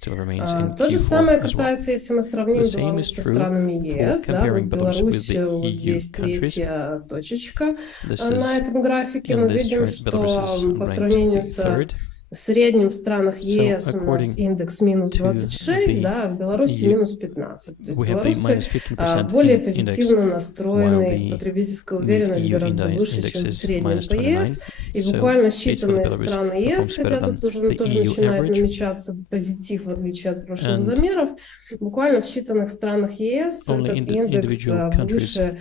То же самое касается, если мы сравним Беларусь со странами ЕС, да, вот Беларусь, вот здесь третья точечка на этом графике, мы видим, что по сравнению с среднем в странах ЕС у нас индекс минус 26, да, а в Беларуси минус 15. То есть белорусы более позитивно настроены, потребительская уверенность гораздо выше, чем в среднем по ЕС. И буквально считанные страны ЕС, хотя тут уже тоже начинает намечаться позитив, в отличие от прошлых замеров, буквально в считанных странах ЕС этот индекс выше,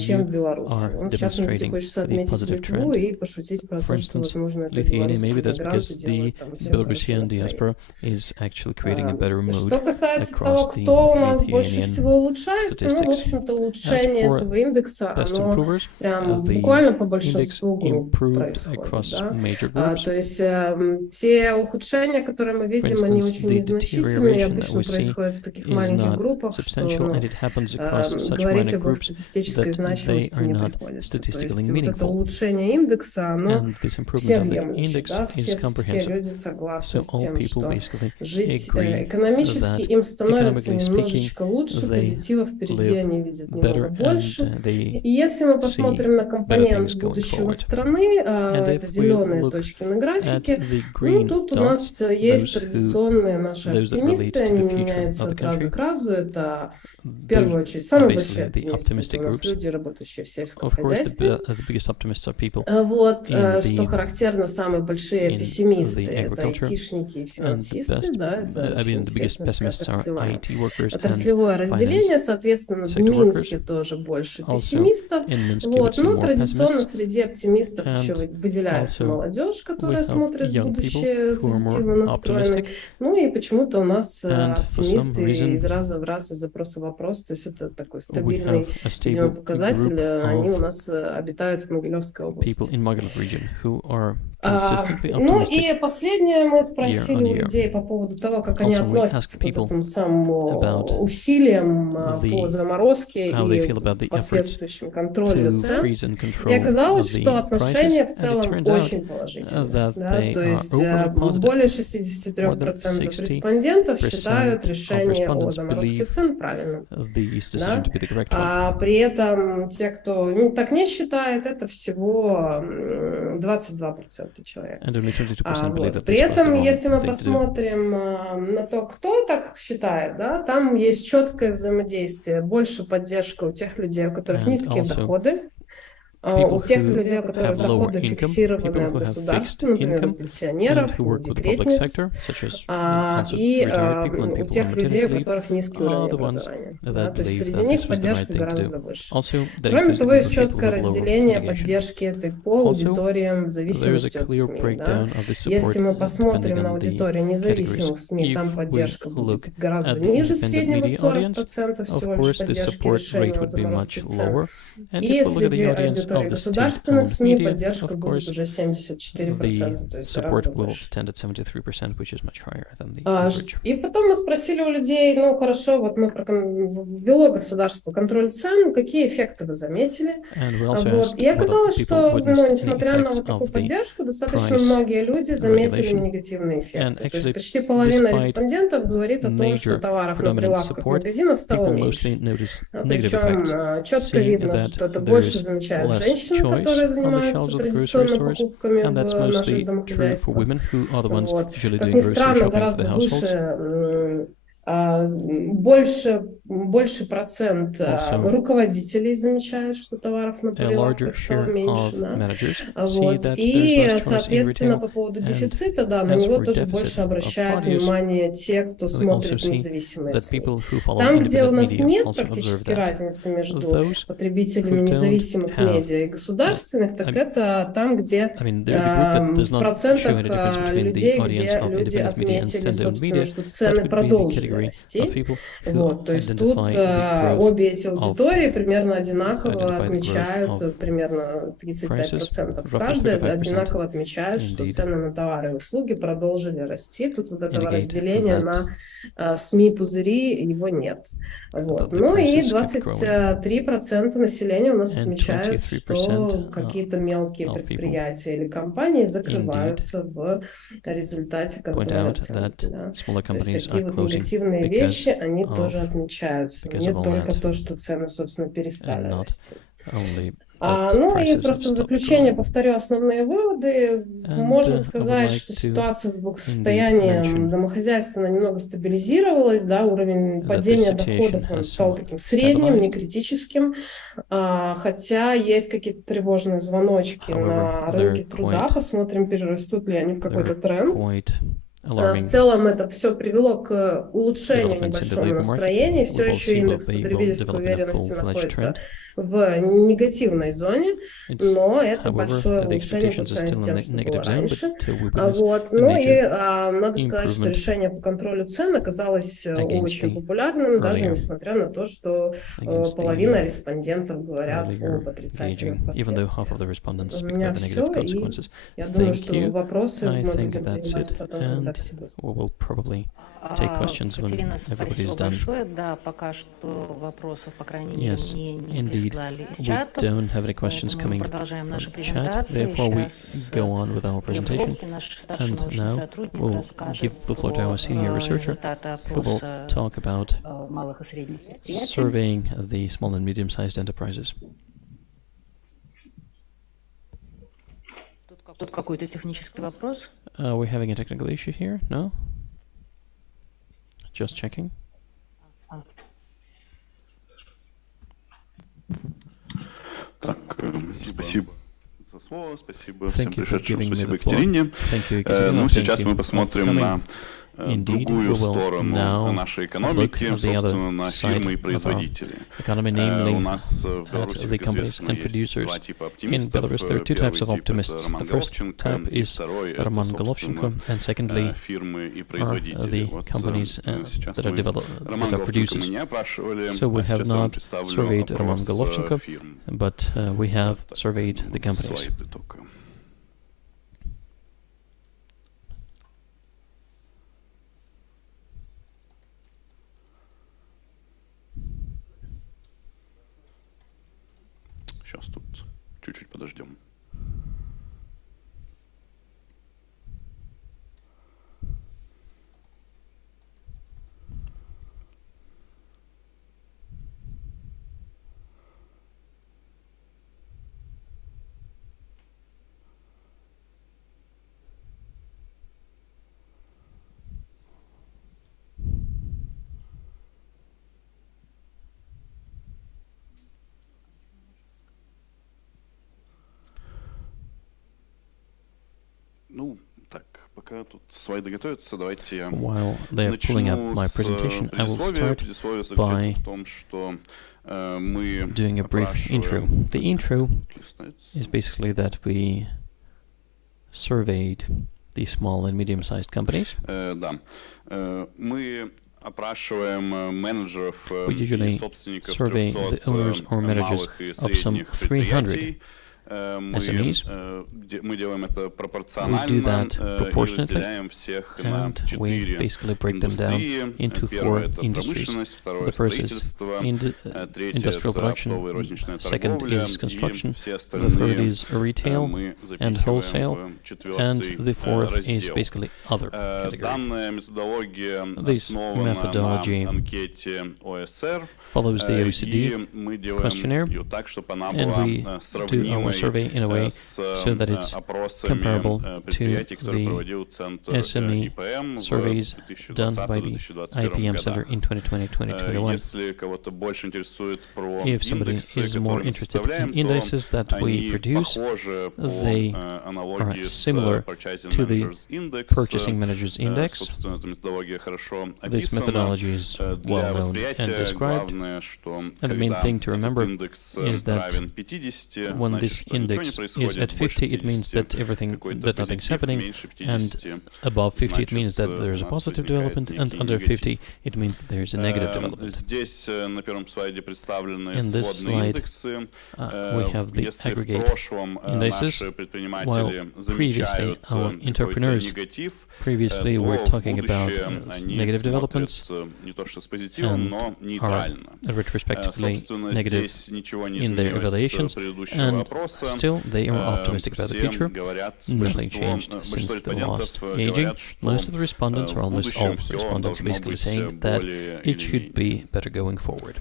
чем в Беларуси. В частности, хочется отметить Литву и пошутить про то, что, возможно, это белорусские мигранты the Belarusian diaspora is actually creating a better mood Что касается того, кто у нас больше всего улучшается, ну, в общем-то, улучшение этого индекса, оно прям буквально по большинству групп происходит, да? То есть те ухудшения, которые мы видим, они очень незначительные, обычно происходят в таких маленьких группах, что говорить об их статистической значимости не приходится. То есть вот это улучшение индекса, оно всеобъемлющее, да? Все люди согласны с тем, что жить экономически им становится немножечко лучше, позитива впереди они видят немного больше. И если мы посмотрим на компонент будущего страны, это зеленые точки на графике, ну, тут у нас есть традиционные наши оптимисты, они меняются от раза к разу, это в первую очередь самые большие оптимисты, у нас люди, работающие в сельском хозяйстве. Вот, что характерно, самые большие пессимисты, это айтишники и финансисты, да, это очень интересное отраслевое разделение, соответственно, в Минске тоже больше пессимистов. Вот, ну, традиционно среди оптимистов еще выделяется молодежь, которая смотрит в будущее позитивно настроенной. Ну и почему-то у нас оптимисты из раза в раз, из запроса в вопрос, то есть это такой стабильный, видимо, показатель, они у нас обитают в Могилевской области. Ну и последнее, мы спросили у людей по поводу того, как они относятся к вот этому самому усилиям по заморозке и последующему контролю цен. И оказалось, что отношение в целом очень положительное. Да? То есть более 63% респондентов считают решение о заморозке цен правильным. Да? А при этом те, кто так не считает, это всего 22% человек. Вот. При этом, если мы посмотрим на то, кто так считает, да, там есть четкое взаимодействие, больше поддержка у тех людей, у которых низкие доходы, у тех людей, у которых доходы фиксированы от государства, например, у пенсионеров, у декретниц, и у тех людей, у которых низкий уровень образования. Да, то есть среди них поддержка гораздо выше. Кроме того, есть четкое разделение поддержки этой по аудиториям в зависимости от СМИ. Да. Если мы посмотрим на аудиторию независимых СМИ, там поддержка будет гораздо ниже среднего, 40% всего лишь поддержки решения о заморозке цен. И среди аудитории государственных СМИ поддержка будет уже 74%, то есть гораздо больше. И потом мы спросили у людей, ну хорошо, вот мы ввело государство контроль цен, какие эффекты вы заметили? Вот. И оказалось, что, несмотря на вот такую поддержку, достаточно многие люди заметили негативные эффекты. То есть почти половина респондентов говорит о том, что товаров на прилавках магазинов стало меньше. Причем четко видно, что это больше замечают женщины, которые занимаются традиционными покупками в наших домохозяйствах. Вот. Как ни странно, гораздо больше процент руководителей замечают, что товаров на прилавках стало меньше. Да? Вот. И, соответственно, по поводу дефицита, да, на него тоже больше обращают внимание те, кто смотрит независимые СМИ. Там, где у нас нет практически разницы между потребителями независимых медиа и государственных, так это там, где в процентах людей, где люди отметили, собственно, что цены продолжили расти. Вот, то есть тут обе эти аудитории примерно одинаково отмечают, примерно 35% каждая, одинаково отмечают, что цены на товары и услуги продолжили расти. Тут вот этого разделения на СМИ-пузыри его нет. Вот. Ну и 23% населения у нас отмечают, что какие-то мелкие предприятия или компании закрываются в результате контроля цен. Да. То есть такие вот негативные вещи, они тоже отмечаются. Не только то, что цены, собственно, перестали расти. Ну и просто в заключение повторю основные выводы. Можно сказать, что ситуация с благосостоянием домохозяйства немного стабилизировалась, да, уровень падения доходов он стал таким средним, не критическим, хотя есть какие-то тревожные звоночки на рынке труда, посмотрим, перерастут ли они в какой-то тренд. В целом это все привело к улучшению небольшого настроения. Все еще индекс потребительской уверенности находится в негативной зоне, но это большое улучшение по сравнению с тем, что было раньше. Вот. Ну и надо сказать, что решение по контролю цен оказалось очень популярным, даже несмотря на то, что половина респондентов говорят об отрицательных последствиях. У меня все, и я думаю, что вопросы мы будем принимать потом, когда все будут. Екатерина, спасибо большое. Да, пока что вопросов, по крайней мере, мне не прислали из чата. Мы продолжаем нашу презентацию. Сейчас Лев, наш старший научный сотрудник, расскажет о результаты опроса малых и средних предприятий. Тут какой-то технический вопрос. We're having a technical issue here, no? Just checking. Так, спасибо за слово, спасибо всем пришедшим, спасибо Екатерине. Ну, сейчас мы посмотрим на другую сторону нашей экономики, собственно, на фирмы и производители. У нас в Беларуси, как известно, есть два типа оптимистов. Первый тип — это Роман Головченко, и второй — это, собственно, фирмы и производители. Вот сейчас Роман Головченко мы не опрашивали, сейчас я вам представлю опрос фирм. Слайды только. Сейчас тут чуть-чуть подождем. Ну, так, пока тут слайды готовятся, давайте я начну с предисловия. Предисловие заключается в том, что мы doing a brief intro. The intro is basically that we surveyed the small and medium-sized companies. Да. Мы опрашиваем менеджеров и собственников 300 малых и средних предприятий. Мы делаем это пропорционально и разделяем всех на 4 индустрии. Первое — это промышленность, второе — строительство, третье — это оптовая розничная торговля, и все остальные мы запихиваем в четвертый раздел. Данная методология основана на анкете ОСР, и мы делаем ее так, чтобы она была сравнимой so that it's comparable to the SME surveys done by the IPM Center in 2020-2021. If somebody is more interested in indices that we produce, they are similar to the Purchasing Managers Index. This methodology is well known and described, and the main thing to remember is that when this index is at 50, it means that nothing's happening, and above 50 it means that there's a positive development, and under 50 it means that there's a negative development. In this slide, we have the aggregate indices, while previously our entrepreneurs were talking about negative developments and are retrospectively negative in their evaluations, and still they are optimistic about the future. Nothing changed since the last gauging. Most of the respondents, or almost all of the respondents, are basically saying that it should be better going forward.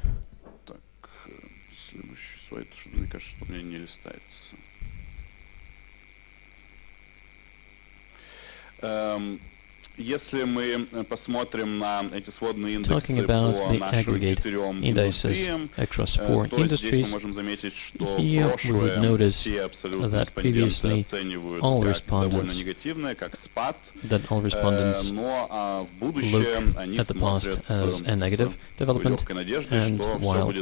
Talking about the aggregate indices across 4 industries, here we would notice that previously all respondents look at the past as a negative development, and while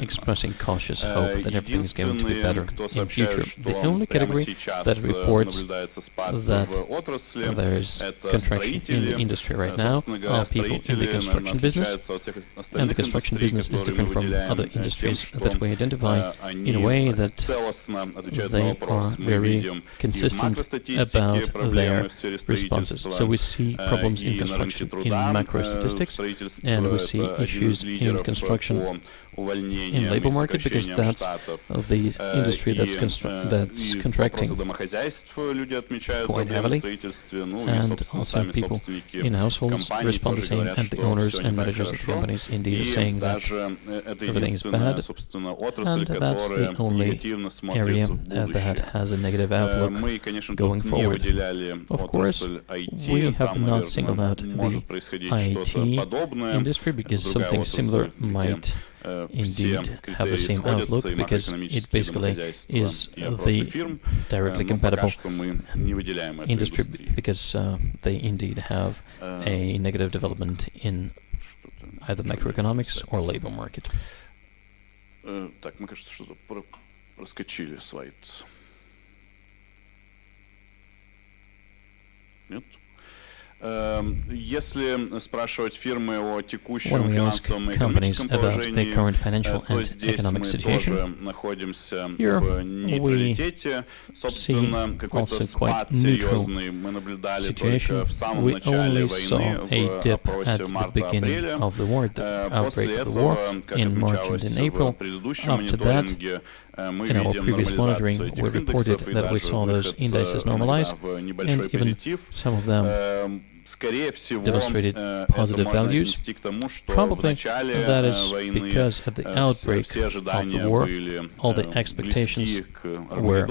expressing cautious hope that everything is going to be better in future. The only category that reports that there is contraction in the industry right now are people in the construction business, and the construction business is different from other industries that we identify in a way that they are very consistent about their responses. So we see problems in construction in macro statistics, and we see issues in construction in labor market, because that's the industry that's contracting quite heavily, and also people in households respond the same, and the owners and managers of the companies indeed are saying that everything is bad, and that's the only area that has a negative outlook going forward. Of course, we have not singled out the IT industry, because something similar might indeed have the same outlook, because it basically is the directly compatible industry, because they indeed have a negative development in either macroeconomics or labor market. When we ask companies about their current financial and economic situation, here we see also quite neutral situation. We only saw a dip at the beginning of the war, the outbreak of the war in March and in April. After that, in our previous monitoring, we reported that we saw those indices normalize, and even some of them demonstrated positive values. Probably that is because at the outbreak of the war, all the expectations were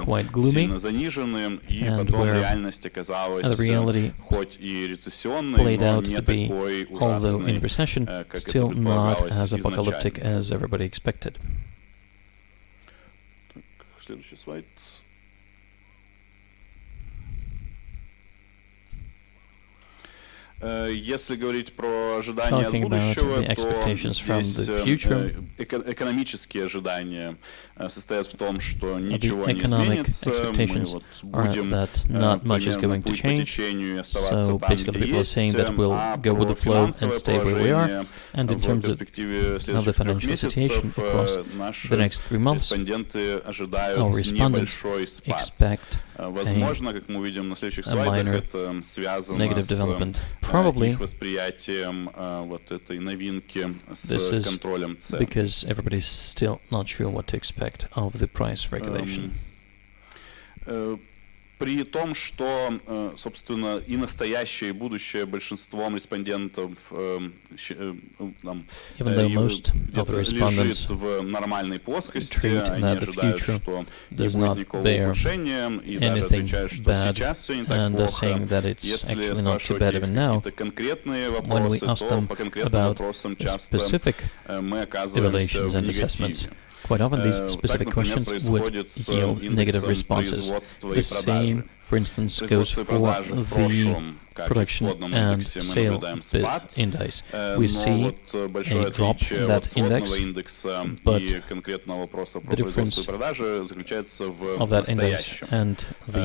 quite gloomy, and where the reality played out to be, although in recession, still not as apocalyptic as everybody expected. Talking about the expectations from the future, the economic expectations are that not much is going to change. So basically people are saying that we'll go with the flow and stay where we are. And in terms of the financial situation across the next 3 months, our respondents expect a minor negative development. Probably this is because everybody's still not sure what to expect of the price regulation. При том, что, собственно, и настоящее, и будущее большинством респондентов лежит в нормальной плоскости, они ожидают, что не будет никакого улучшения, и даже отвечают, что сейчас все не так плохо. Если спрашивать какие-то конкретные вопросы, то по конкретным вопросам часто мы оказываемся в негативе. Quite often these specific questions would yield negative responses. The same for instance, goes for the production and sale index. We see a drop in that index, but the difference of that index and the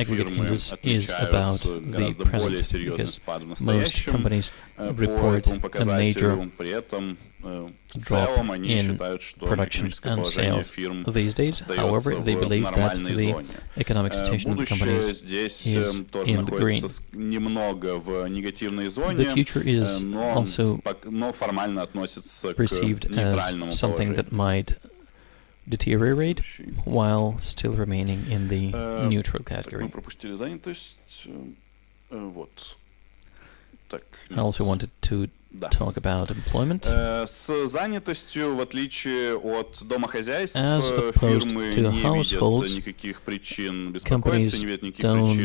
aggregate index is about the present, because most companies report a major drop in production and sales these days. However, they believe that the economic situation of the companies is in the green. The future is also perceived as something that might deteriorate while still remaining in the neutral category. I also wanted to talk about employment. As opposed to the households, companies don't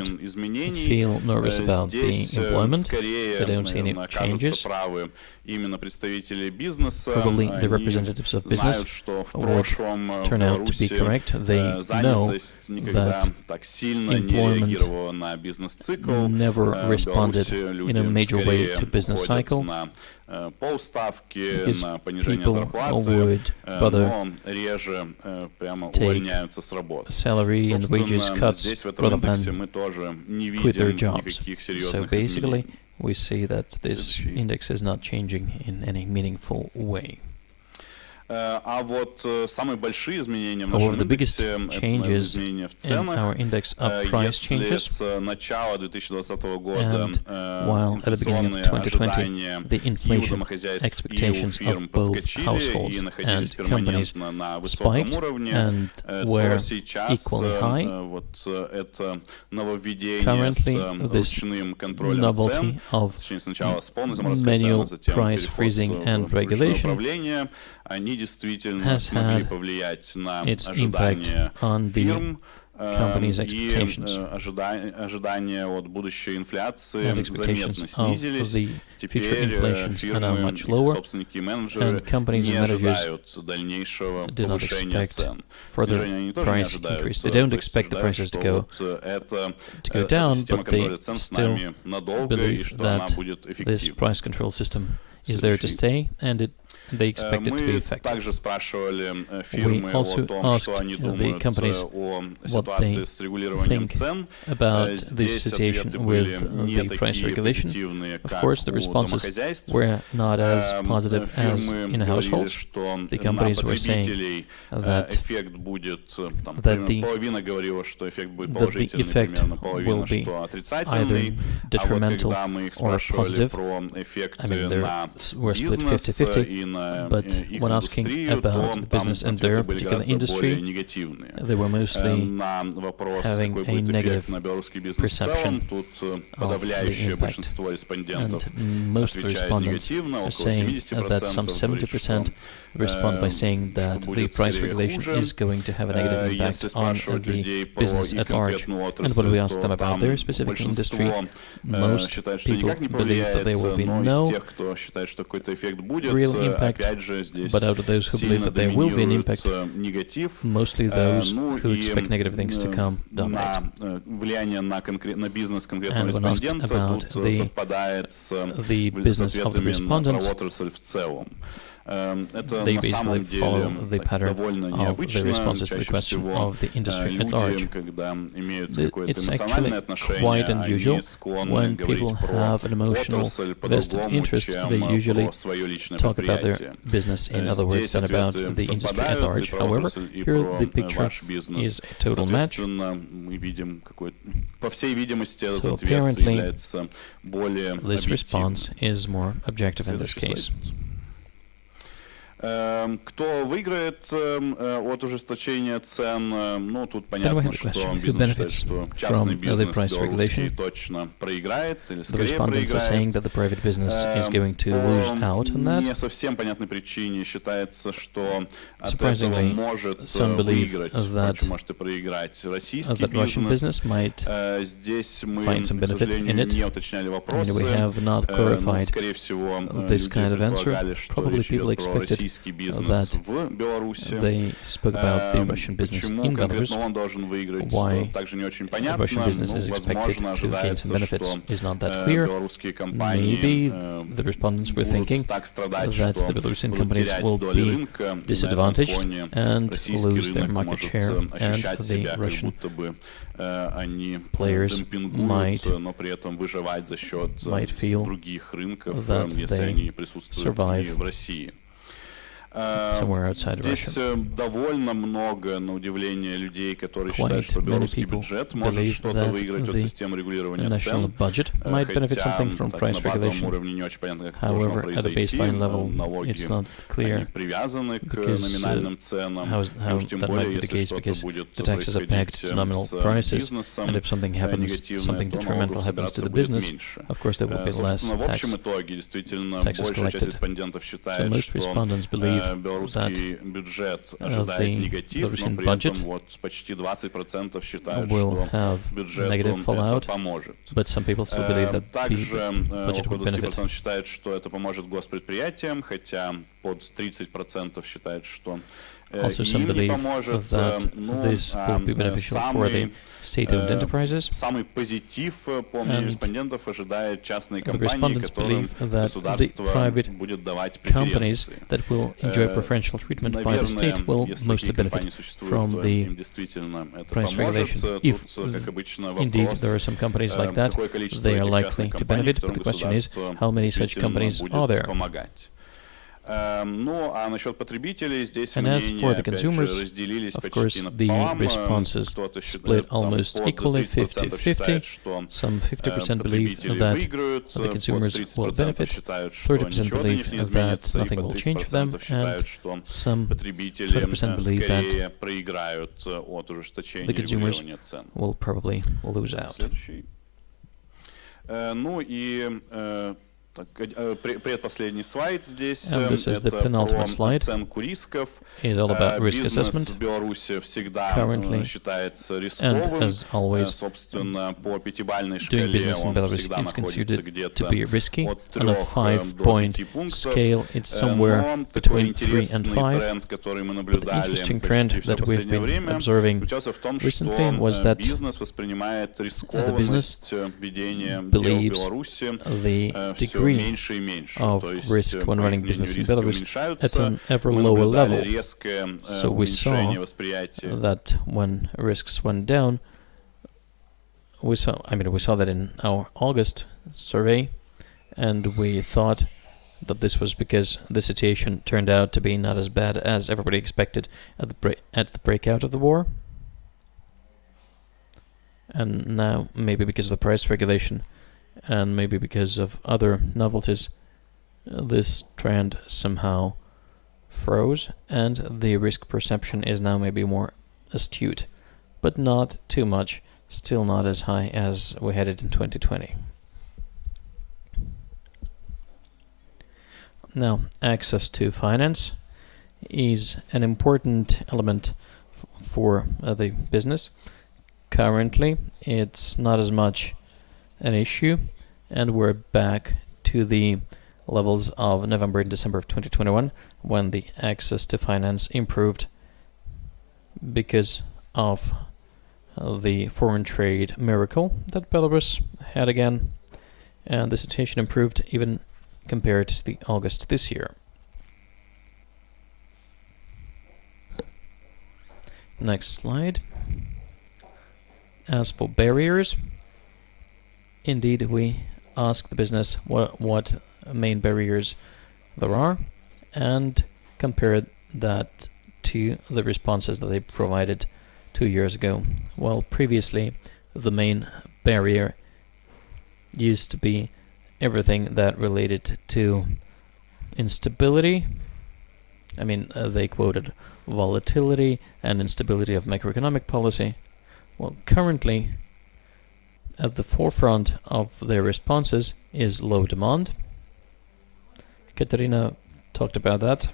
feel nervous about the employment. They don't see any changes. Probably the representatives of business would turn out to be correct. They know that employment never responded in a major way to business cycle, because people would rather take salary and wages cuts rather than quit their jobs. So basically, we see that this index is not changing in any meaningful way. However, the biggest changes in our index are price changes, and while at the beginning of 2020 the inflation expectations of both households and companies spiked and were equally high, currently this novelty of manual price freezing and regulation has had its impact on the companies' expectations. And expectations of the future inflations are now much lower, and companies and managers do not expect further price increase. They don't expect the prices to go down, but they still believe that this price control system is there to stay, and they expect it to be effective. We also asked the companies what they think about this situation with the price regulation. Of course, the responses were not as positive as in households. The companies were saying that the effect will be either detrimental or positive. I mean, there were split 50-50. But when asking about the business and their particular industry, they were mostly having a negative perception of the impact. And most of the respondents are saying that some 70% respond by saying that the price regulation is going to have a negative impact on the business at large. And when we ask them about their specific industry, most people believe that there will be no real impact, but out of those who believe that there will be an impact, mostly those who expect negative things to come dominate. And when asked about the business of the respondents, they basically follow the pattern of the responses to the question of the industry at large. It's actually quite unusual. When people have an emotional vested interest, they usually talk about their business, in other words, than about the industry at large. However, here the picture is a total match. So apparently, this response is more objective in this case. Кто выиграет от ужесточения цен? Ну, тут понятно, что from the price regulation. The respondents are saying that the private business is going to lose out on that. Не совсем понятной причине считается, что от этого может выиграть, может и проиграть российский бизнес. Здесь мы не уточняли вопрос, но, скорее всего, люди предполагали, что речь идет that they spoke about the Russian business in Belarus. Why Russian business is expected to gain some benefits is not that clear. Maybe the respondents were thinking that the Belarusian companies will be disadvantaged and lose their market share, and the Russian players might feel that they survive somewhere outside of Russia. Quite many people believe that the national budget might benefit something from price regulation. However, at the baseline level, it's not clear because how that might be the case, because the taxes are pegged to nominal prices, and if something happens, something detrimental happens to the business, of course there will be less taxes collected. So most respondents believe that the Belarusian budget will have negative fallout, but some people still believe that the budget will benefit. Also, some believe that this will be beneficial for the state-owned enterprises, and the respondents believe that the private companies that will enjoy preferential treatment by the state will mostly benefit from the price regulation. If indeed there are some companies like that, they are likely to benefit, but the question is, how many such companies are there? And as for the consumers, of course, the responses split almost equally, 50-50. Some 50% believe that the consumers will benefit, 30% believe that nothing will change for them, and some 20% believe that the consumers will probably lose out. And this is the penultimate slide. Is all about risk assessment. Currently, and as always, doing business in Belarus is considered to be risky. On a 5-point scale, it's somewhere between 3 and 5. But the interesting trend that we've been observing recently was that the business believes the degree of risk when running business in Belarus at an ever lower level. So we saw that when risks went down, we saw that in our August survey, and we thought that this was because the situation turned out to be not as bad as everybody expected at the breakout of the war. And now, maybe because of the price regulation, and maybe because of other novelties, this trend somehow froze, and the risk perception is now maybe more astute, but not too much, still not as high as we had it in 2020. Now, access to finance is an important element for the business. Currently, it's not as much an issue, and we're back to the levels of November and December of 2021, when the access to finance improved because of the foreign trade miracle that Belarus had again, and the situation improved even compared to the August this year. Next slide. As for barriers, indeed, we ask the business what main barriers there are, and compare that to the responses that they provided 2 years ago. Well, previously, the main barrier used to be everything that related to instability. They quoted volatility and instability of macroeconomic policy. Well, currently, at the forefront of their responses is low demand. Katerina talked about that.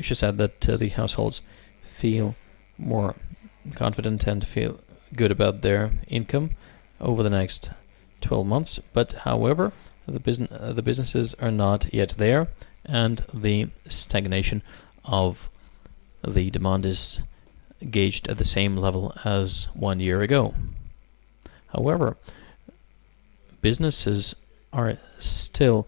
She said that the households feel more confident and feel good about their income over the next 12 months. But however, the businesses are not yet there, and the stagnation of the demand is gauged at the same level as 1 year ago. However, businesses are still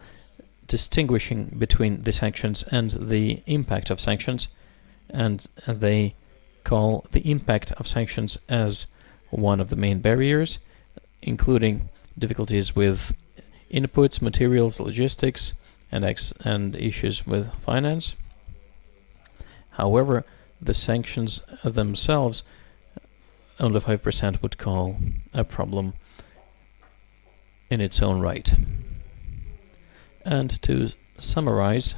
distinguishing between the sanctions and the impact of sanctions, and they call the impact of sanctions as one of the main barriers, including difficulties with inputs, materials, logistics, and issues with finance. However, the sanctions themselves, only 5% would call a problem in its own right. And to summarize,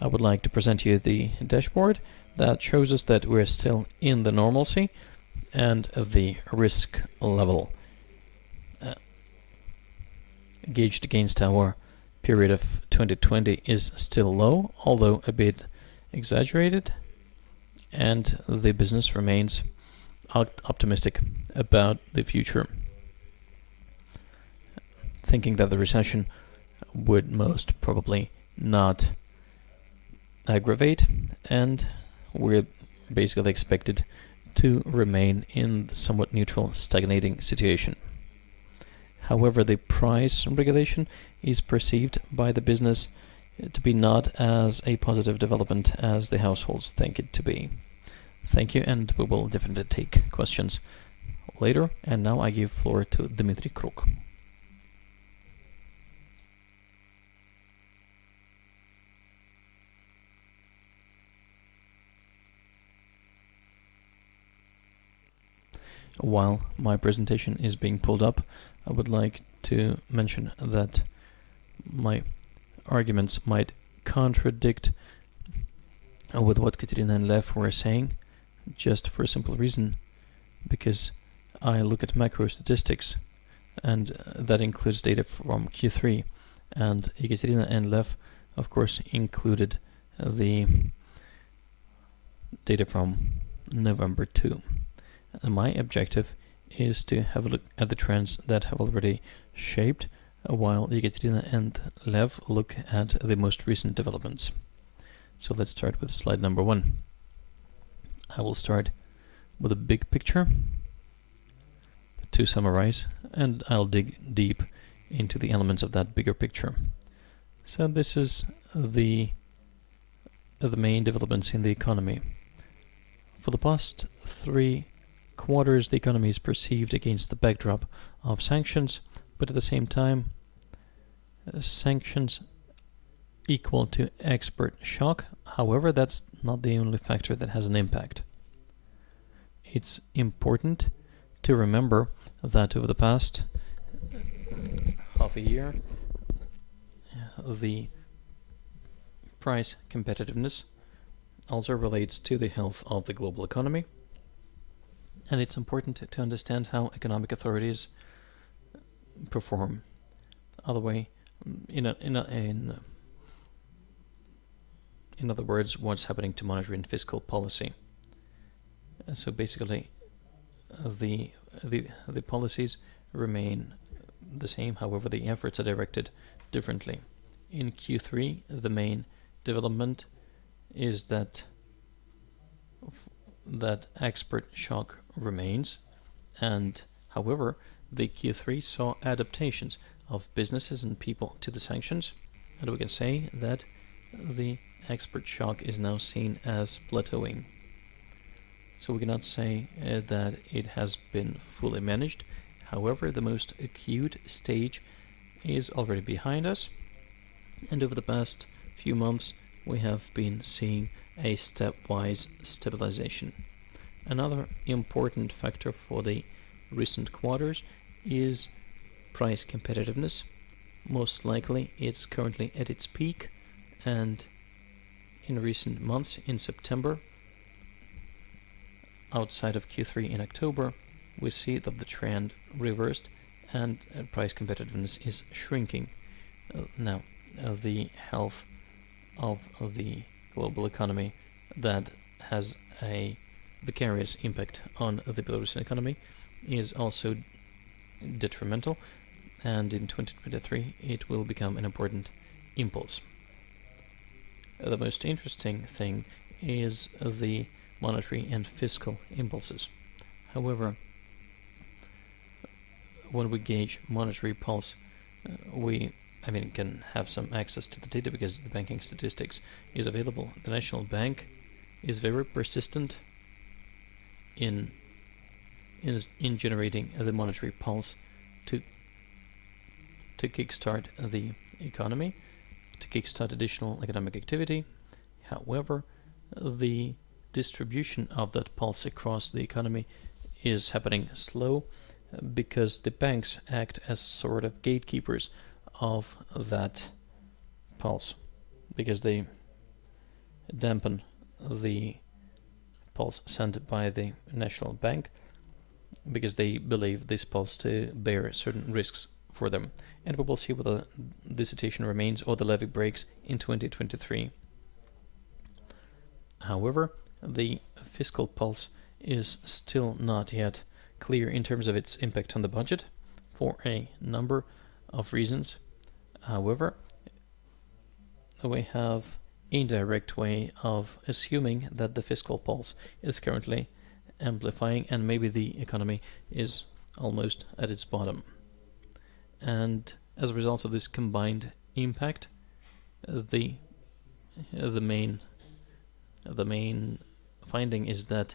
I would like to present you the dashboard that shows us that we're still in the normalcy and the risk level gauged against our period of 2020 is still low, although a bit exaggerated, and the business remains optimistic about the future, thinking that the recession would most probably not aggravate, and we're basically expected to remain in the somewhat neutral, stagnating situation. However, the price regulation is perceived by the business to be not as a positive development as the households think it to be. Thank you, and we will definitely take questions later. And now I give floor to Dmitry Kruk. While my presentation is being pulled up, I would like to mention that my arguments might contradict with what Katerina and Lev were saying, just for a simple reason, because I look at macro statistics, and that includes data from Q3, and Ekaterina and Lev, of course, included the data from November 2. And my objective is to have a look at the trends that have already shaped, while Ekaterina and Lev look at the most recent developments. So let's start with slide number 1. I will start with a big picture to summarize, and I'll dig deep into the elements of that bigger picture. So this is the main developments in the economy. For the past 3 quarters, the economy is perceived against the backdrop of sanctions, but at the same time, sanctions equal to export shock. However, that's not the only factor that has an impact. It's important to remember that over the past half a year, the price competitiveness also relates to the health of the global economy. And it's important to understand how economic authorities perform. Other way, in other words, what's happening to monetary and fiscal policy. So basically, the policies remain the same. However, the efforts are directed differently. In Q3, the main development is that export shock remains, and however, the Q3 saw adaptations of businesses and people to the sanctions, and we can say that the export shock is now seen as plateauing. So we cannot say that it has been fully managed. However, the most acute stage is already behind us, and over the past few months we have been seeing a stepwise stabilization. Another important factor for the recent quarters is price competitiveness. Most likely it's currently at its peak, and in recent months, in September, outside of Q3 in October, we see that the trend reversed and price competitiveness is shrinking. Now, the health of the global economy that has a vicarious impact on the Belarusian economy is also detrimental, and in 2023 it will become an important impulse. The most interesting thing is the monetary and fiscal impulses. However, when we gauge monetary pulse, we can have some access to the data because the banking statistics is available. The National Bank is very persistent in generating the monetary pulse to kickstart the economy, to kickstart additional economic activity. However, the distribution of that pulse across the economy is happening slow because the banks act as sort of gatekeepers of that pulse, because they dampen the pulse sent by the National Bank, because they believe this pulse to bear certain risks for them. And we will see whether the situation remains or the levy breaks in 2023. However, the fiscal pulse is still not yet clear in terms of its impact on the budget for a number of reasons. However, we have a direct way of assuming that the fiscal pulse is currently amplifying and maybe the economy is almost at its bottom. And as a result of this combined impact, the main finding is that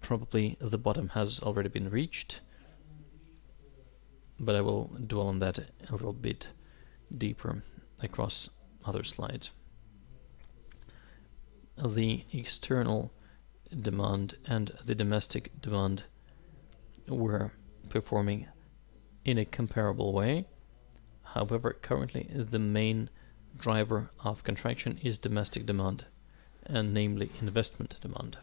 probably the bottom has already been reached, but I will dwell on that a little bit deeper across other slides. The external demand and the domestic demand were performing in a comparable way. However, currently the main driver of contraction is domestic demand, and namely investment demand.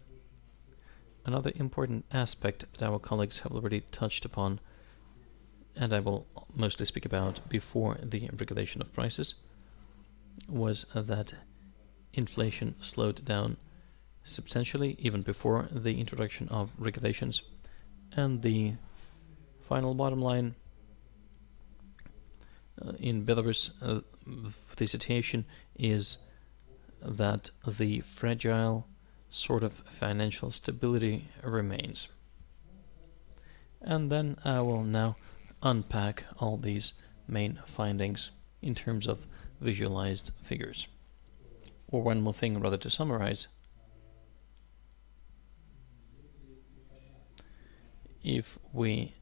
Another important aspect that our colleagues have already touched upon, and I will mostly speak about before the regulation of prices, was that inflation slowed down substantially even before the introduction of regulations. And the final bottom line, in Belarus, the situation is that the fragile sort of financial stability remains. And then I will now unpack all these main findings in terms of visualized figures. Or one more thing, rather, to summarize. If we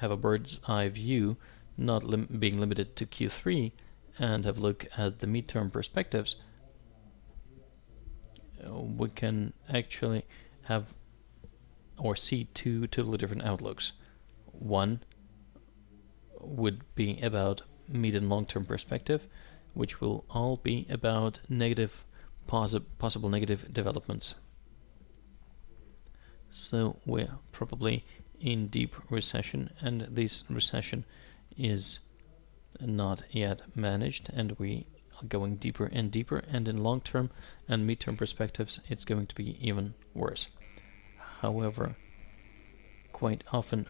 have a bird's eye view, not being limited to Q3, and have a look at the midterm perspectives, we can actually have or see two totally different outlooks. One would be about mid and long-term perspective, which will all be about negative, possible negative developments. So we're probably in deep recession, and this recession is not yet managed, and we are going deeper and deeper, and in long-term and mid-term perspectives it's going to be even worse. However, quite often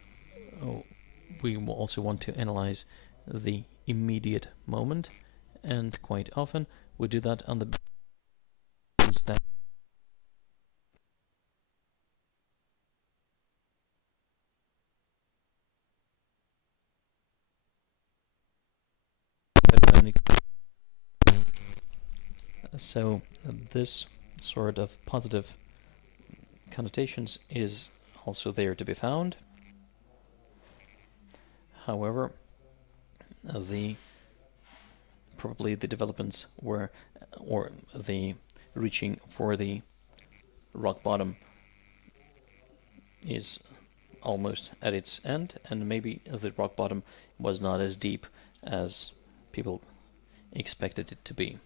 we will also want to analyze the immediate moment, and quite often we do that on the basis that so this sort of positive connotations is also there to be found. However, probably the developments were, or the reaching for the rock bottom is almost at its end, and maybe the rock bottom was not as deep as people expected it to be.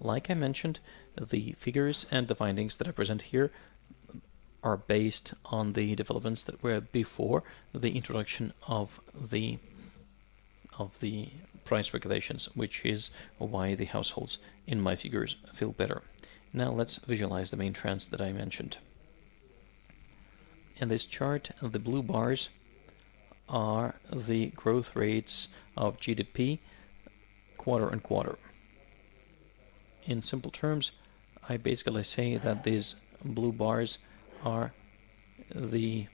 Like I mentioned, the figures and the findings that I present here are based on the developments that were before the introduction of the price regulations, which is why the households in my figures feel better. Now let's visualize the main trends that I mentioned. In this chart, the blue bars are the growth rates of GDP quarter on quarter. in simple terms, I basically say that these blue bars are the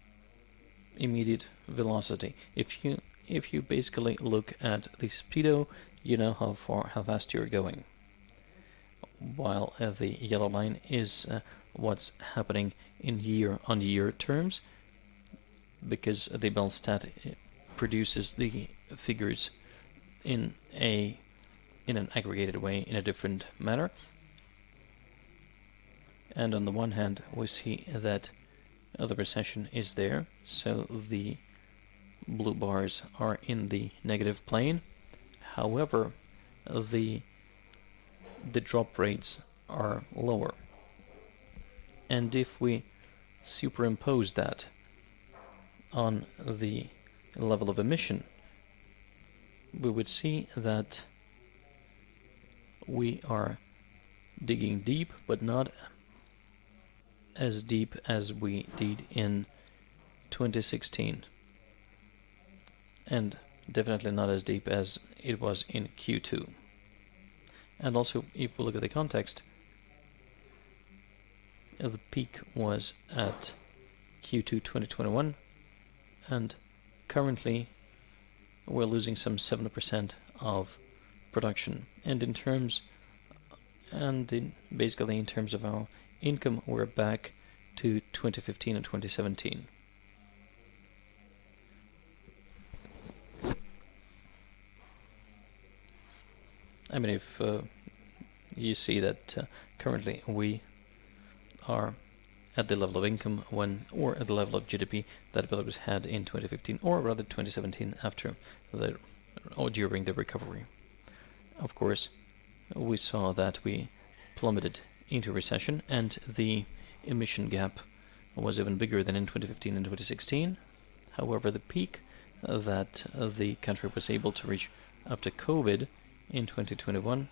immediate velocity. If you basically look at the speedo, you know how fast you're going. While the yellow line is what's happening in year-on-year terms, because the Belstat produces the figures in an aggregated way, in a different manner. And on the one hand, we see that the recession is there, so the blue bars are in the negative plane. However, the drop rates are lower. And if we superimpose that on the level of emission, we would see that we are digging deep, but not as deep as we did in 2016. And definitely not as deep as it was in Q2. And also, if we look at the context, the peak was at Q2 2021, and currently we're losing some 7% of production. And basically in terms of our income, we're back to 2015 and 2017. I mean, if you see that currently we are at the level of income or at the level of GDP that Belarus had in 2015, or rather 2017, during the recovery. Of course, we saw that we plummeted into recession, and the emission gap was even bigger than in 2015 and 2016. However, the peak that the country was able to reach after COVID in 2021,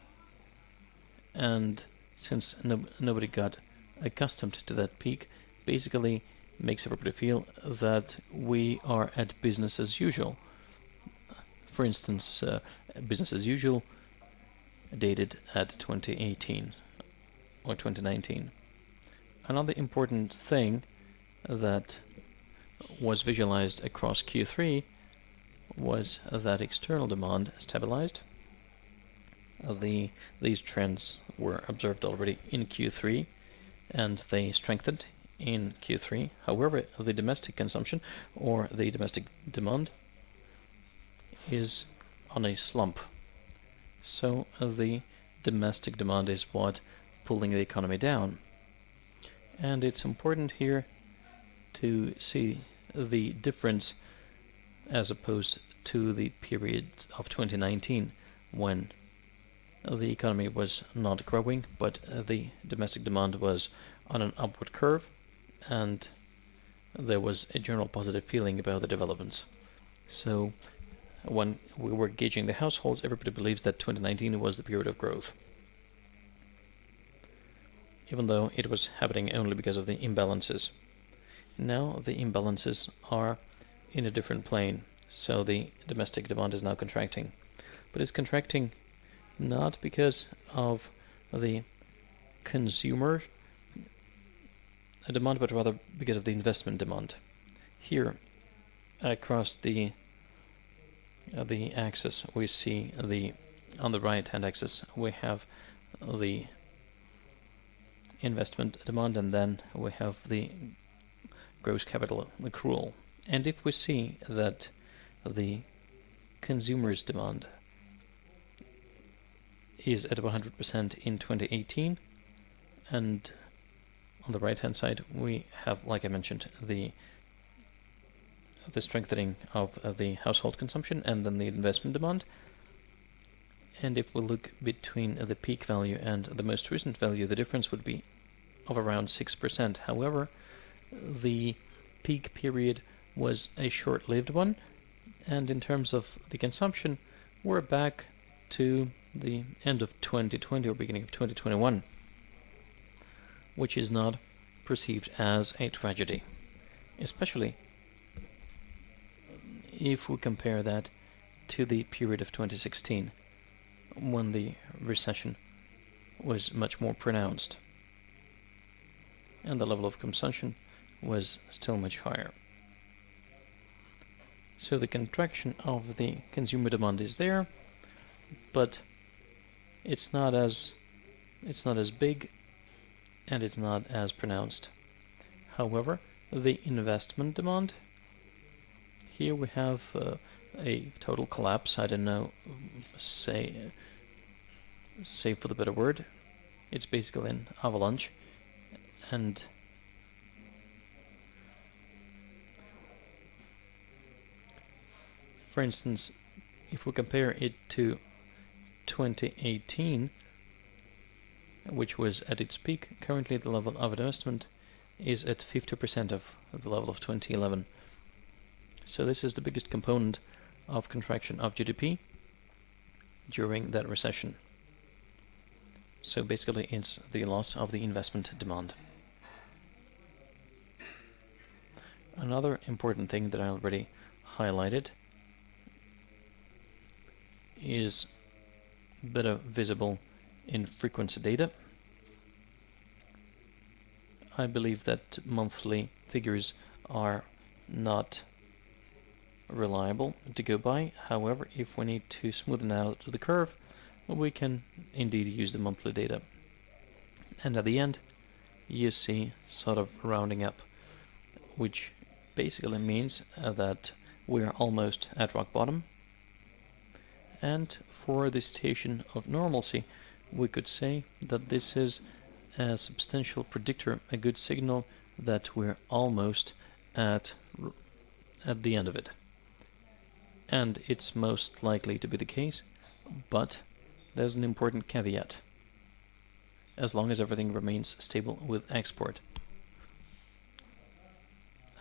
and since nobody got accustomed to that peak, basically makes everybody feel that we are at business as usual. For instance, business as usual dated at 2018 or 2019. Another important thing that was visualized across Q3 was that external demand stabilized. These trends were observed already in Q3, and they strengthened in Q3. However, the domestic consumption or the domestic demand is on a slump. So the domestic demand is what pulling the economy down. And it's important here to see the difference as opposed to the period of 2019, when the economy was not growing, but the domestic demand was on an upward curve, and there was a general positive feeling about the developments. So when we were gauging the households, everybody believes that 2019 was the period of growth, even though it was happening only because of the imbalances. Now the imbalances are in a different plane, so the domestic demand is now contracting. But it's contracting not because of the consumer demand, but rather because of the investment demand. Here, across the axis, we see on the right-hand axis, we have the investment demand, and then we have the gross capital accrual. And if we see that the consumer's demand is at 100% in 2018, and on the right-hand side we have, like I mentioned, the strengthening of the household consumption and then the investment demand. And if we look between the peak value and the most recent value, the difference would be of around 6%. However, the peak period was a short-lived one, and in terms of the consumption, we're back to the end of 2020 or beginning of 2021, which is not perceived as a tragedy, especially if we compare that to the period of 2016, when the recession was much more pronounced, and the level of consumption was still much higher. So the contraction of the consumer demand is there, but it's not as big, and it's not as pronounced. However, the investment demand, here we have a total collapse. I don't know, say for the better word, it's basically an avalanche. And for instance, if we compare it to 2018, which was at its peak, currently the level of investment is at 50% of the level of 2011. So this is the biggest component of contraction of GDP during that recession. So basically it's the loss of the investment demand. Another important thing that I already highlighted is better visible in frequency data. I believe that monthly figures are not reliable to go by. However, if we need to smoothen out the curve, we can indeed use the monthly data. And at the end, you see sort of rounding up, which basically means that we're almost at rock bottom. And for the situation of normalcy, we could say that this is a substantial predictor, a good signal that we're almost at the end of it. And it's most likely to be the case, but there's an important caveat. As long as everything remains stable with export.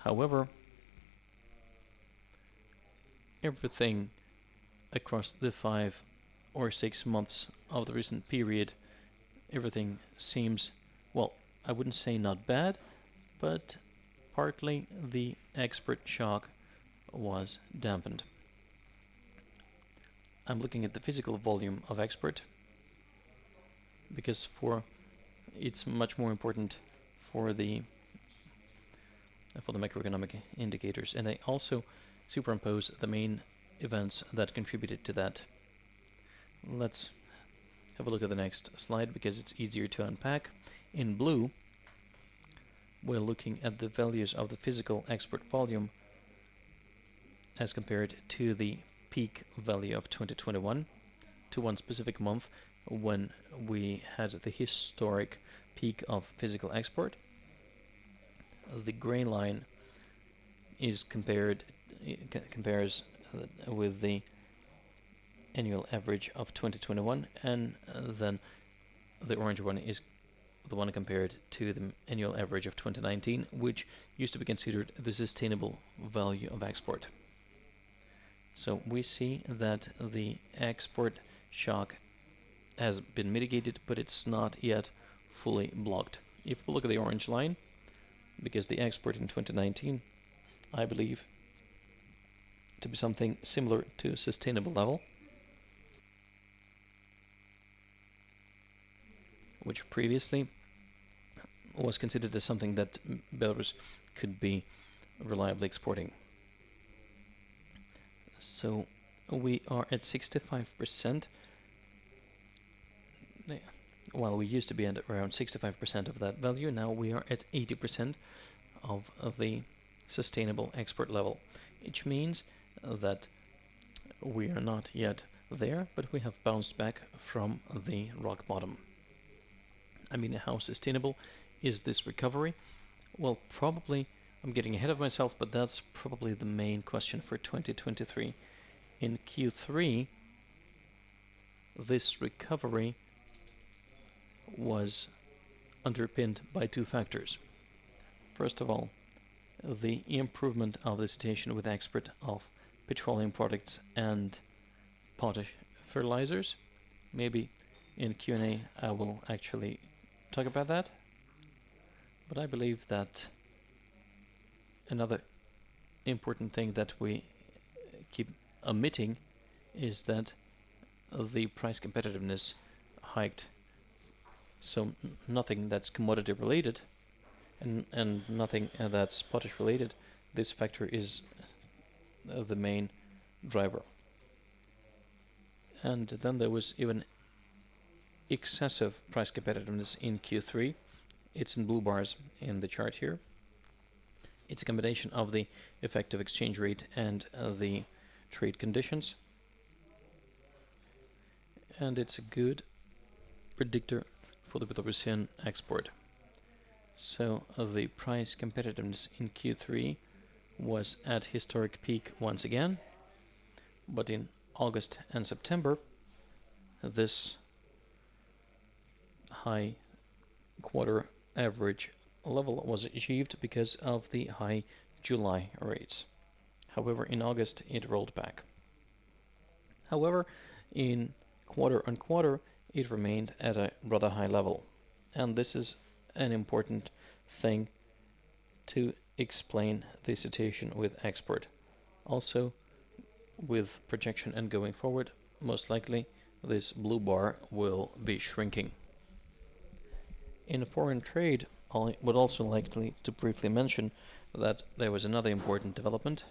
However, everything across the 5 or 6 months of the recent period, everything seems, well, I wouldn't say not bad, but partly the export shock was dampened. I'm looking at the physical volume of export because it's much more important for the macroeconomic indicators, and I also superimpose the main events that contributed to that. Let's have a look at the next slide because it's easier to unpack. In blue, we're looking at the values of the physical export volume as compared to the peak value of 2021 to one specific month when we had the historic peak of physical export. The gray line is compares with the annual average of 2021, and then the orange one is the one compared to the annual average of 2019, which used to be considered the sustainable value of export. So we see that the export shock has been mitigated, but it's not yet fully blocked. If we look at the orange line, because the export in 2019, I believe, to be something similar to sustainable level, which previously was considered as something that Belarus could be reliably exporting. So we are at 65%, while we used to be at around 65% of that value. Now we are at 80% of the sustainable export level, which means that we are not yet there, but we have bounced back from the rock bottom. I mean, how sustainable is this recovery? Well, probably, I'm getting ahead of myself, but that's probably the main question for 2023. In Q3, this recovery was underpinned by two factors. First of all, the improvement of the situation with export of petroleum products and potash fertilizers. Maybe in Q&A I will actually talk about that. But I believe that another important thing that we keep omitting is that the price competitiveness hiked So nothing that's commodity related and nothing that's potash related. This factor is the main driver. And then there was even excessive price competitiveness in Q3. It's in blue bars in the chart here. It's a combination of the effective exchange rate and the trade conditions. And it's a good predictor for the Belarusian export. So the price competitiveness in Q3 was at historic peak once again, but in August and September this high quarter average level was achieved because of the high July rates. However, in August it rolled back. However, in quarter on quarter it remained at a rather high level, and this is an important thing to explain the situation with export. Also, with projection and going forward, most likely this blue bar will be shrinking. In foreign trade, I would also like to briefly mention that there was another important development.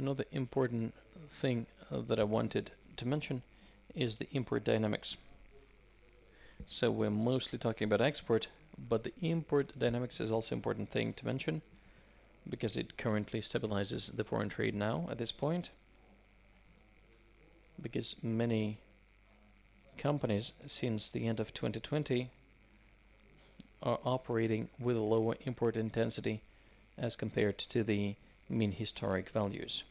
Another important thing that I wanted to mention is the import dynamics. So we're mostly talking about export, but the import dynamics is also an important thing to mention because it currently stabilizes the foreign trade now at this point, because many companies since the end of 2020 are operating with a lower import intensity as compared to the mean historic values.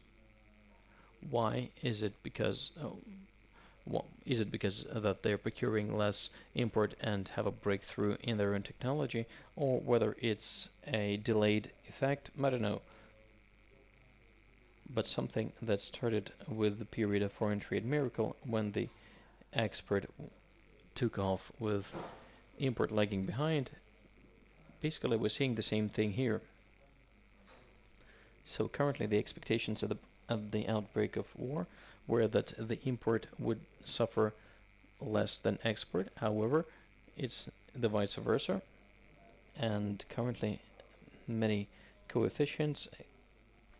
Why is it? Because that they're procuring less import and have a breakthrough in their own technology, or whether it's a delayed effect? I don't know. But something that started with the period of foreign trade miracle, when the export took off with import lagging behind. Basically, we're seeing the same thing here. So currently the expectations at the outbreak of war were that the import would suffer less than export. However, it's the vice versa, and currently many coefficients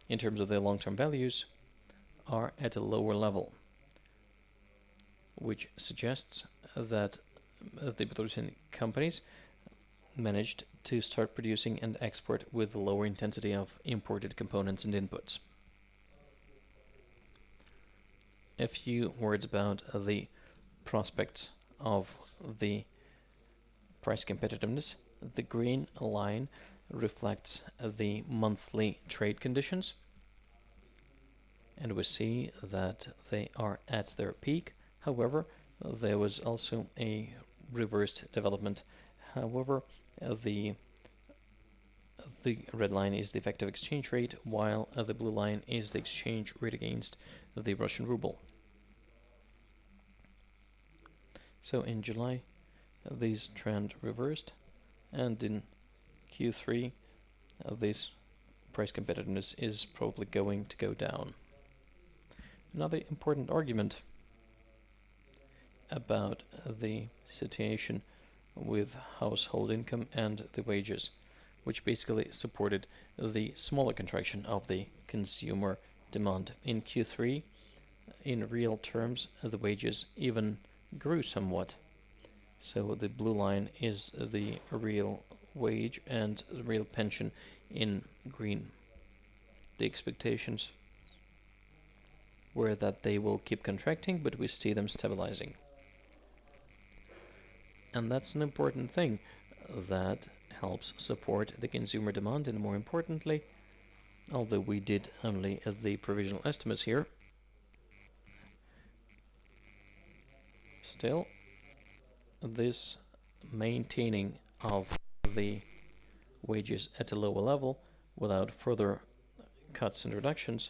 in terms of their long-term values are at a lower level, which suggests that the Belarusian companies managed to start producing and export with lower intensity of imported components and inputs. A few words about the prospects of the price competitiveness. The green line reflects the monthly trade conditions, and we see that they are at their peak. However, there was also a reversed development. However, the red line is the effective exchange rate, while the blue line is the exchange rate against the Russian ruble. So in July, this trend reversed, and in Q3, this price competitiveness is probably going to go down. Another important argument about the situation with household income and the wages, which basically supported the smaller contraction of the consumer demand. In Q3, in real terms, the wages even grew somewhat. So the blue line is the real wage and the real pension in green. The expectations were that they will keep contracting, but we see them stabilizing. And that's an important thing that helps support the consumer demand, and more importantly, although we did only the provisional estimates here, still this maintaining of the wages at a lower level without further cuts and reductions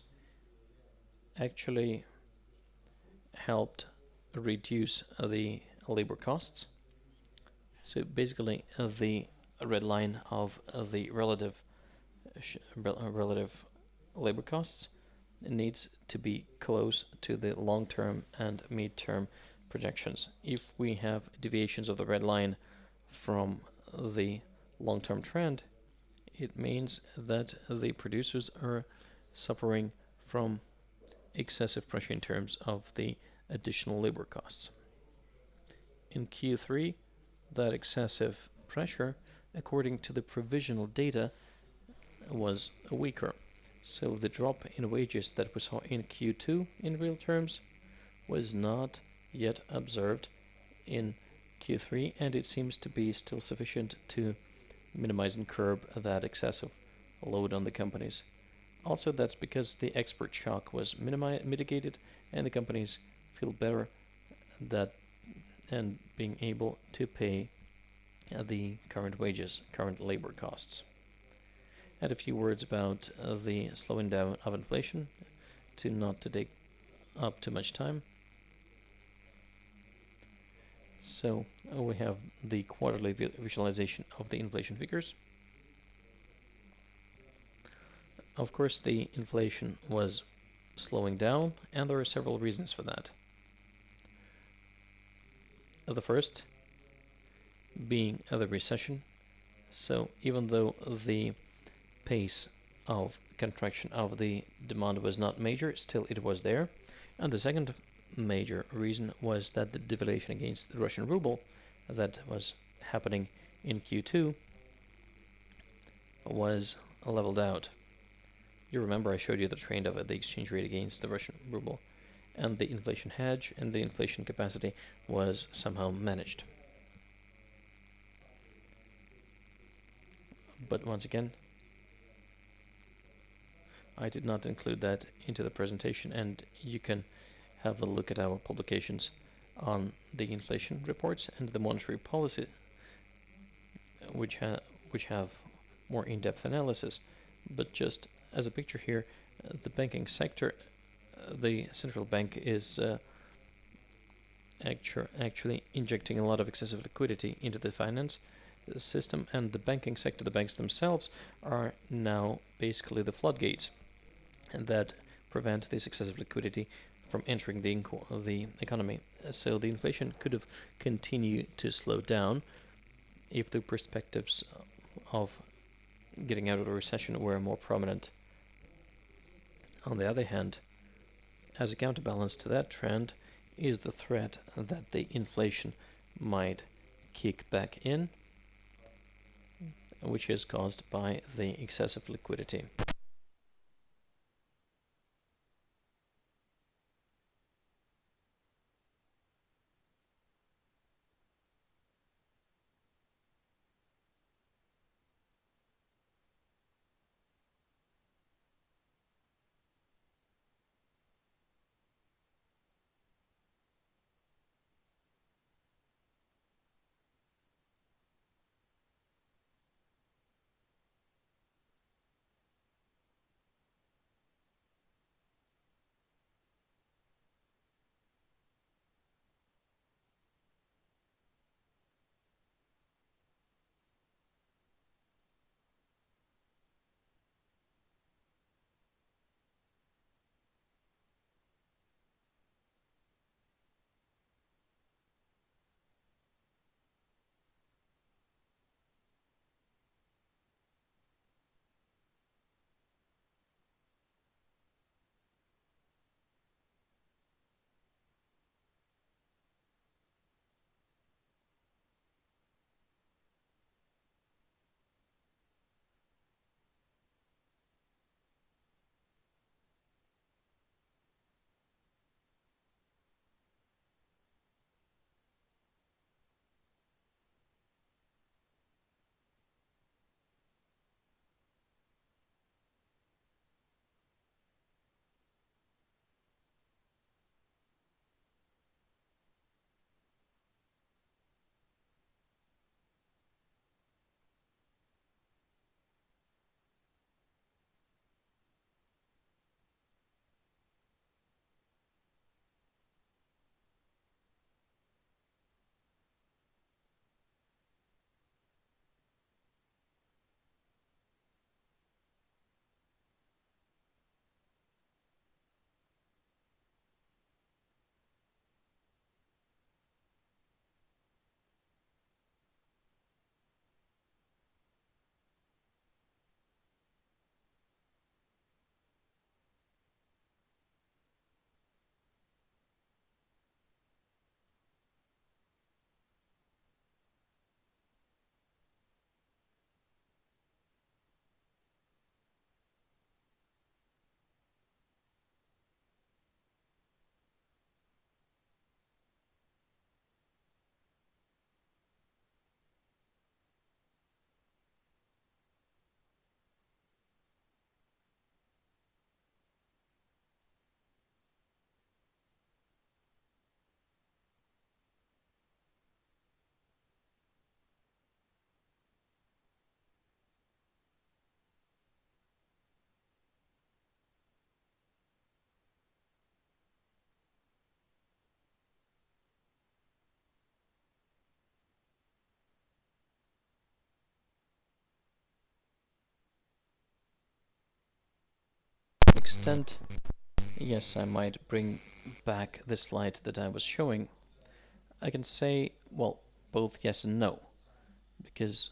actually helped reduce the labor costs. So basically the red line of the relative labor costs needs to be close to the long-term and mid-term projections. If we have deviations of the red line from the long-term trend, it means that the producers are suffering from excessive pressure in terms of the additional labor costs. In Q3, that excessive pressure, according to the provisional data, was weaker. So the drop in wages that we saw in Q2 in real terms was not yet observed in Q3, and it seems to be still sufficient to minimize and curb that excessive load on the companies. Also, that's because the export shock was mitigated, and the companies feel better that and being able to pay the current wages, current labor costs. And a few words about the slowing down of inflation, to not to take up too much time. So we have the quarterly visualization of the inflation figures. Of course, the inflation was slowing down, and there are several reasons for that. The first being the recession. So even though the pace of contraction of the demand was not major, still it was there. And the second major reason was that the devaluation against the Russian ruble that was happening in Q2 was leveled out. You remember I showed you the trend of the exchange rate against the Russian ruble, and the inflation hedge and the inflation capacity was somehow managed. But once again, I did not include that into the presentation, and you can have a look at our publications on the inflation reports and the monetary policy, which have more in-depth analysis. But just as a picture here, the banking sector, the central bank is actually injecting a lot of excessive liquidity into the finance system, and the banking sector, the banks themselves, are now basically the floodgates that prevent this excessive liquidity from entering the economy. So the inflation could have continued to slow down if the perspectives of getting out of the recession were more prominent. On the other hand, as a counterbalance to that trend is the threat that the inflation might kick back in, which is caused by the excessive liquidity. extent, yes, I might bring back the slide that I was showing. I can say, well, both yes and no, because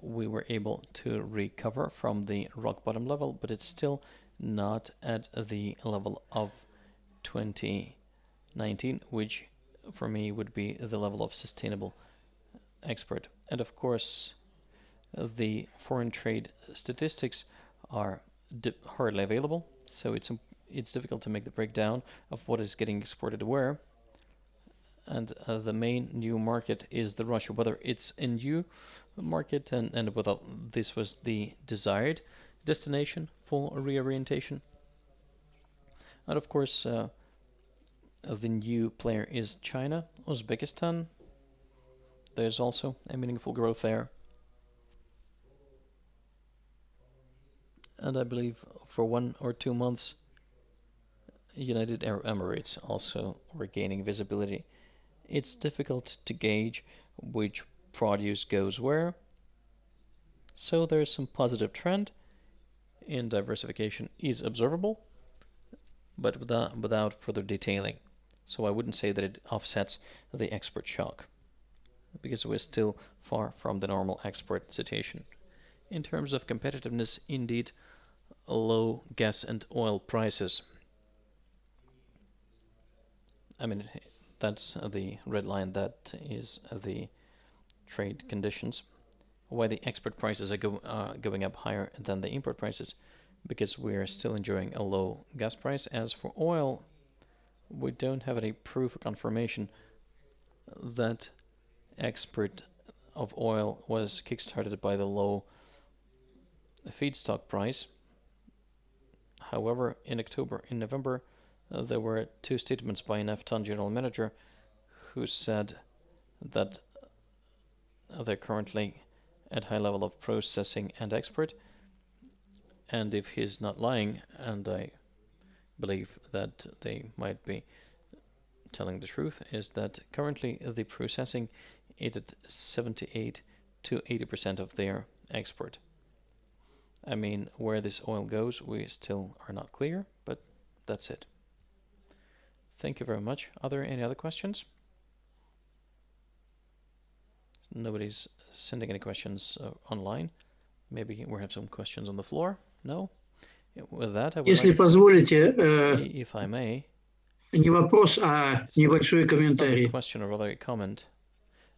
we were able to recover from the rock bottom level, but it's still not at the level of 2019, which for me would be the level of sustainable export. And of course, the foreign trade statistics are hardly available, so it's difficult to make the breakdown of what is getting exported where. And the main new market is the Russia. Whether it's a new market and whether this was the desired destination for reorientation. And of course, the new player is China, Uzbekistan. There's also a meaningful growth there. And I believe for 1 or 2 months, United Arab Emirates also were gaining visibility. It's difficult to gauge which produce goes where, so there's some positive trend in diversification is observable, but without further detailing. So I wouldn't say that it offsets the export shock, because we're still far from the normal export situation. In terms of competitiveness, indeed, low gas and oil prices. I mean, that's the red line, that is the trade conditions. Why the export prices are going up higher than the import prices? Because we're still enjoying a low gas price. As for oil, we don't have any proof or confirmation that export of oil was kickstarted by the low feedstock price. However, in November, there were 2 statements by Naftan general manager who said that they're currently at high level of processing and export. And if he's not lying, and I believe that they might be telling the truth, is that currently the processing is at 78 to 80% of their export. I mean, where this oil goes, we still are not clear, but that's it. Thank you very much. Are there any other questions? Nobody's sending any questions online. Maybe we have some questions on the floor. No? With that, I would Если like позволите, if I may, не вопрос, а небольшой it's not a комментарий. question or rather a comment.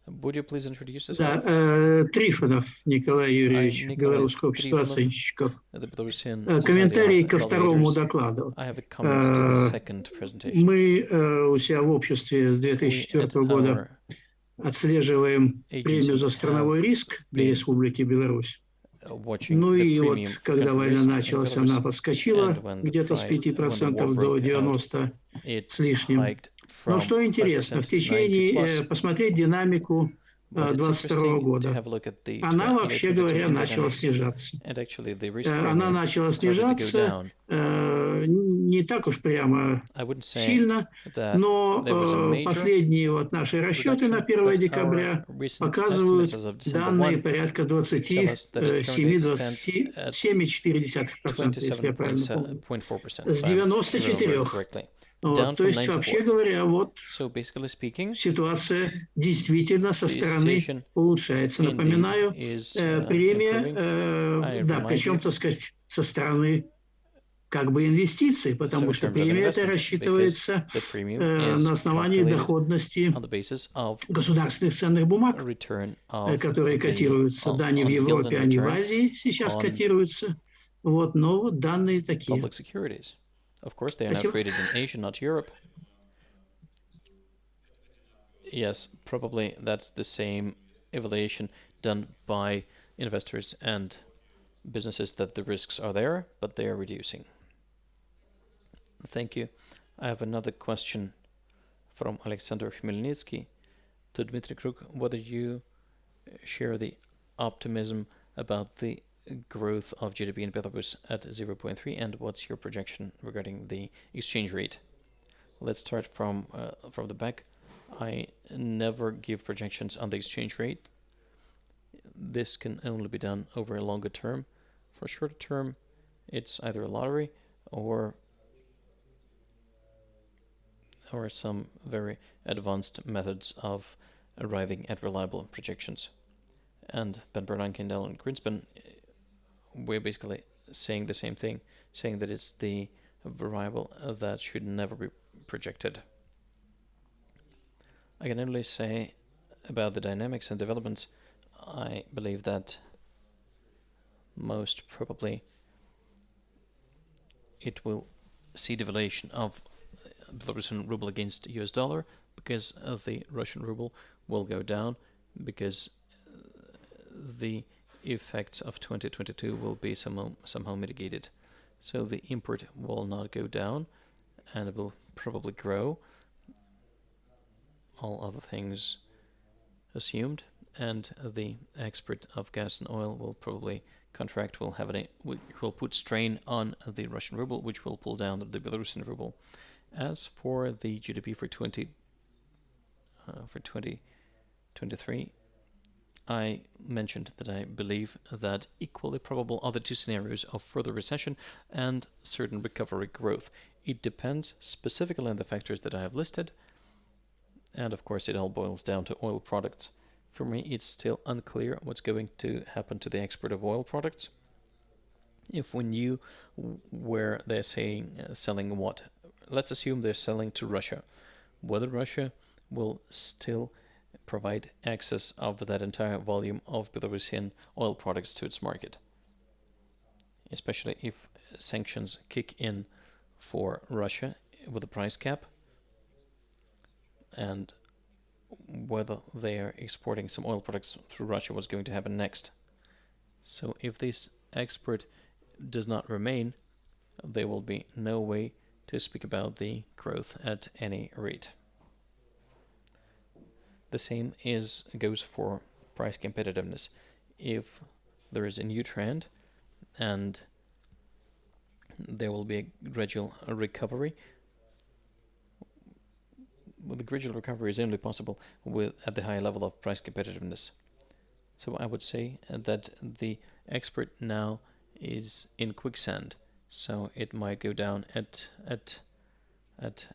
Would you please introduce Да, yourself? Трифонов Николай Юрьевич, Николай Белорусское общество Трифонов, оценщиков. the Belarusian Society Комментарий of ко второму Evaluators. докладу. I have a comment to the second presentation. Мы у себя в обществе с We at 2004 года our отслеживаем премию за agency страновой have риск для been Республики Беларусь. watching Ну the и вот, premium for когда country война risk in началась, она Belarus, подскочила and when где-то с when the 5% war до broke out, 90 it с лишним. hiked Но from что интересно, 5% в to 90 течение, plus. посмотреть динамику But it's 22 interesting to года, have a look at the она, late вообще 22 говоря, начала dynamics. снижаться. And actually the risk Она premium начала started to go снижаться down. не так уж прямо I wouldn't say сильно, that но there was a major последние вот наши расчеты на reduction, 1 but декабря our recent показывают estimates as of December данные 1 порядка tell us that it currently stands at 27,4%, если я правильно помню. 27.4%, С if I remember 94. correctly. Вот, Down то from есть, вообще 94. говоря, вот So basically speaking, ситуация действительно со the стороны situation улучшается. indeed Напоминаю, is премия, improving. I да, remind причем, you, так сказать, со стороны как бы инвестиций, so потому in что terms of премия эта investment, because рассчитывается the premium на is основании calculated доходности on the basis of государственных ценных бумаг, return of которые котируются, да, не в on yield Европе, and а не в return Азии сейчас on котируются. Вот, но вот данные такие. public securities. Of course, they are now Спасибо. traded in Asia, not Europe. Yes, probably that's the same evaluation done by investors and businesses, that the risks are there, but they are reducing. Thank you. I have another question from Alexander Khmelnytsky to Dmitry Kruk, whether you share the optimism about the growth of GDP in Belarus at 0.3, and what's your projection regarding the exchange rate? Let's start from the back. I never give projections on the exchange rate. This can only be done over a longer term. For shorter term, it's either a lottery or some very advanced methods of arriving at reliable projections. And Ben Bernanke and Alan Greenspan, we're basically saying the same thing, saying that it's the variable that should never be projected. I can only say about the dynamics and developments, I believe that most probably it will see devaluation of Belarusian ruble against US dollar, because the Russian ruble will go down, because the effects of 2022 will be somehow mitigated. So the import will not go down, and it will probably grow, all other things assumed, and the export of gas and oil will probably contract, will put strain on the Russian ruble, which will pull down the Belarusian ruble. As for the GDP for 2023, I mentioned that I believe that equally probable are the two scenarios of further recession and certain recovery growth. It depends specifically on the factors that I have listed, and of course it all boils down to oil products. For me, it's still unclear what's going to happen to the export of oil products. If we knew where they're selling what, let's assume they're selling to Russia, whether Russia will still provide access of that entire volume of Belarusian oil products to its market, especially if sanctions kick in for Russia with a price cap, and whether they are exporting some oil products through Russia, what's going to happen next. So if this export does not remain, there will be no way to speak about the growth at any rate. The same goes for price competitiveness. If there is a new trend and there will be a gradual recovery, well, the gradual recovery is only possible at the high level of price competitiveness. So I would say that the export now is in quicksand, so it might go down at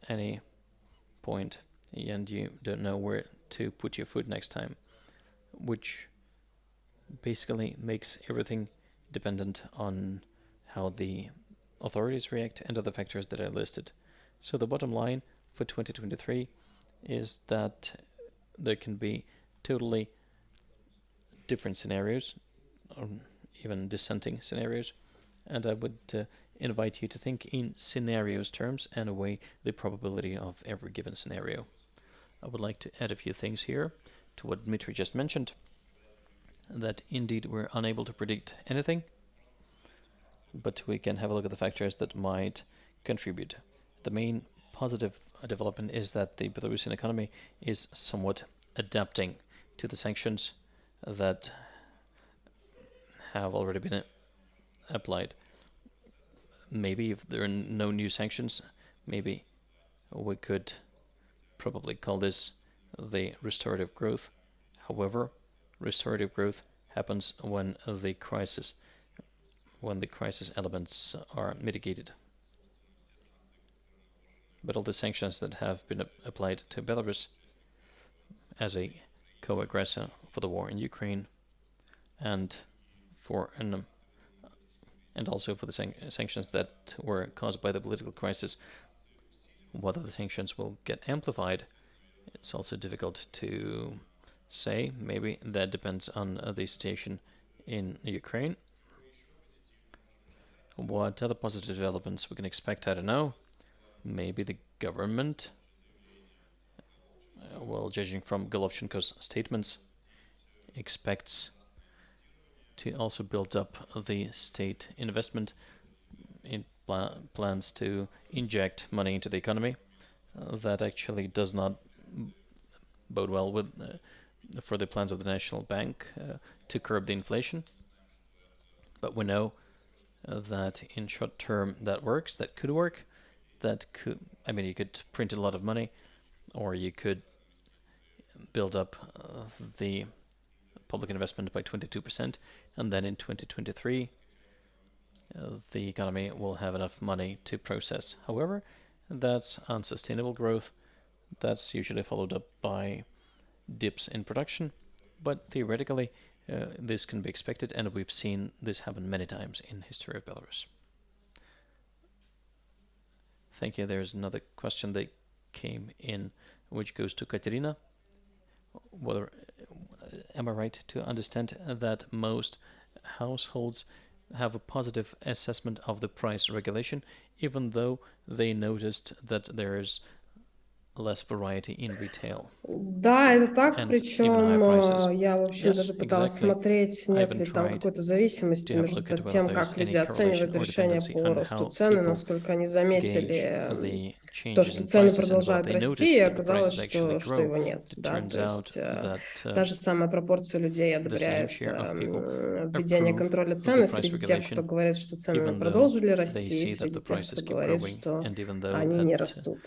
any point, and you don't know where to put your foot next time, which basically makes everything dependent on how the authorities react and other factors that I listed. So the bottom line for 2023 is that there can be totally different scenarios, or even dissenting scenarios, and I would invite you to think in scenarios terms and weigh the probability of every given scenario. I would like to add a few things here to what Dmitry just mentioned, that indeed we're unable to predict anything, but we can have a look at the factors that might contribute. The main positive development is that the Belarusian economy is somewhat adapting to the sanctions that have already been applied. Maybe if there are no new sanctions, maybe we could probably call this the restorative growth. However, restorative growth happens when the crisis elements are mitigated. But all the sanctions that have been applied to Belarus as a co-aggressor for the war in Ukraine, and also for the sanctions that were caused by the political crisis, whether the sanctions will get amplified, it's also difficult to say. Maybe that depends on the situation in Ukraine. What other positive developments we can expect, I don't know. Maybe the government, well, judging from Golovchenko's statements, expects to also build up the state investment. It plans to inject money into the economy. That actually does not bode well for the plans of the National Bank to curb the inflation. But we know that in short term that works, that could work. You could print a lot of money, or you could build up the public investment by 22%, and then in 2023 the economy will have enough money to process. However, that's unsustainable growth. That's usually followed up by dips in production, but theoretically, this can be expected, and we've seen this happen many times in history of Belarus. Thank you. There's another question that came in, which goes to Katerina. Am I right to understand that most households have a positive assessment of the price regulation, even though they noticed that there is less variety in retail? Да, это так, And причем я, в общем, Yes, даже пыталась exactly. смотреть, I нет haven't ли там tried какой-то зависимости to have a между look at whether тем, there's как люди any оценивают correlation or решения dependency по on росту how цены, people насколько они gauge заметили the то, changes что in цены prices and whether продолжают they расти, и noticed that the оказалось, prices actually что grow. его нет. It Да? turns То out есть that та же самая пропорция людей the same одобряет share of people введение approve контроля of the цен price среди тех, кто regulation, говорит, что цены even though продолжили they расти, и see that среди the тех, prices кто keep говорит, growing, что and even though они не that растут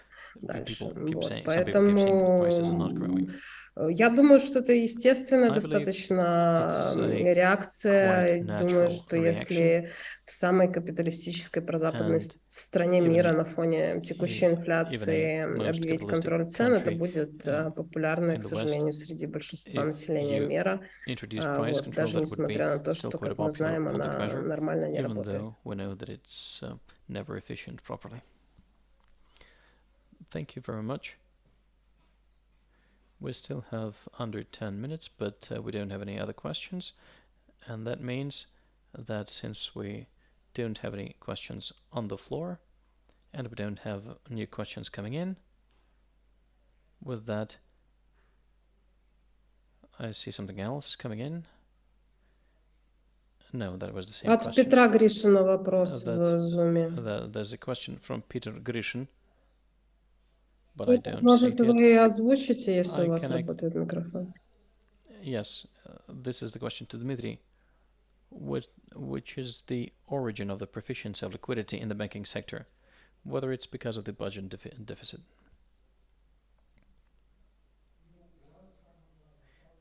дальше. people keep Вот. saying, some people keep saying that the prices are not growing. Поэтому я думаю, что это естественная I believe достаточно it's a реакция. quite Думаю, natural что reaction, если в самой капиталистической прозападной and стране even мира in на фоне текущей even инфляции a most объявить capitalistic контроль цен, это country будет популярно, in к the West, сожалению, среди большинства if населения you мира. introduce price Вот. control, Даже that would be несмотря на то, still что, quite a как мы popular знаем, public она measure, нормально не even работает. though we know that it's never efficient properly. Thank you very much. We still have under 10 minutes, but we don't have any other questions. And that means that since we don't have any questions on the floor, and we don't have new questions coming in, with that, I see something else coming in. No, that was the same От question. Петра Гришина вопрос в Zoom. There's a question from Peter Grishin, but I don't see Может, it yet. вы озвучите, если у вас работает микрофон? Yes, this is the question to Dmitry. Which is the origin of the proficiency of liquidity in the banking sector, whether it's because of the budget deficit.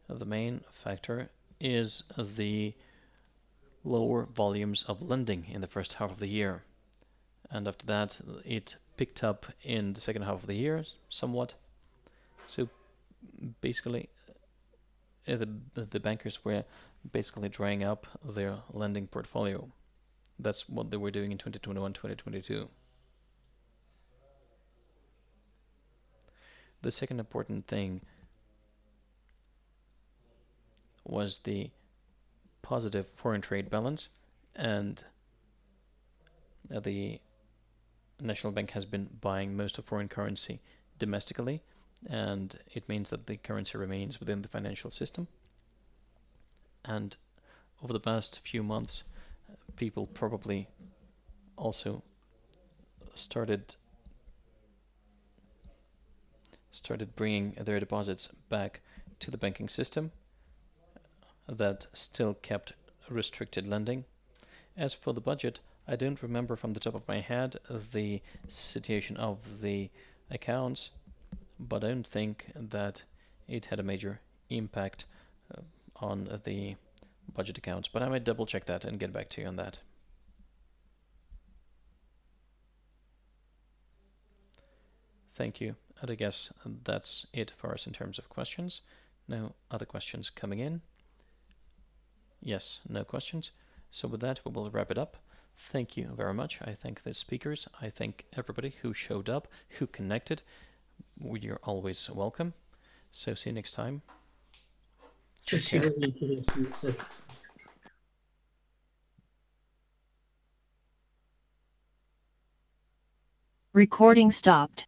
The main factor is the lower volumes of lending in the first half of the year, and after that it picked up in the second half of the year somewhat. So basically the bankers were basically drying up their lending portfolio. That's what they were doing in 2021-2022. The second important thing was the positive foreign trade balance, and the National Bank has been buying most of foreign currency domestically, and it means that the currency remains within the financial system. And over the past few months, people probably also started bringing their deposits back to the banking system that still kept restricted lending. As for the budget, I don't remember from the top of my head the situation of the accounts, but I don't think that it had a major impact on the budget accounts. But I might double check that and get back to you on that. Thank you. And I guess that's it for us in terms of questions. No other questions coming in. Yes, no questions. So with that, we will wrap it up. Thank you very much. I thank the speakers. I thank everybody who showed up, who connected. You're always welcome. So see you next time. Take care. Recording stopped.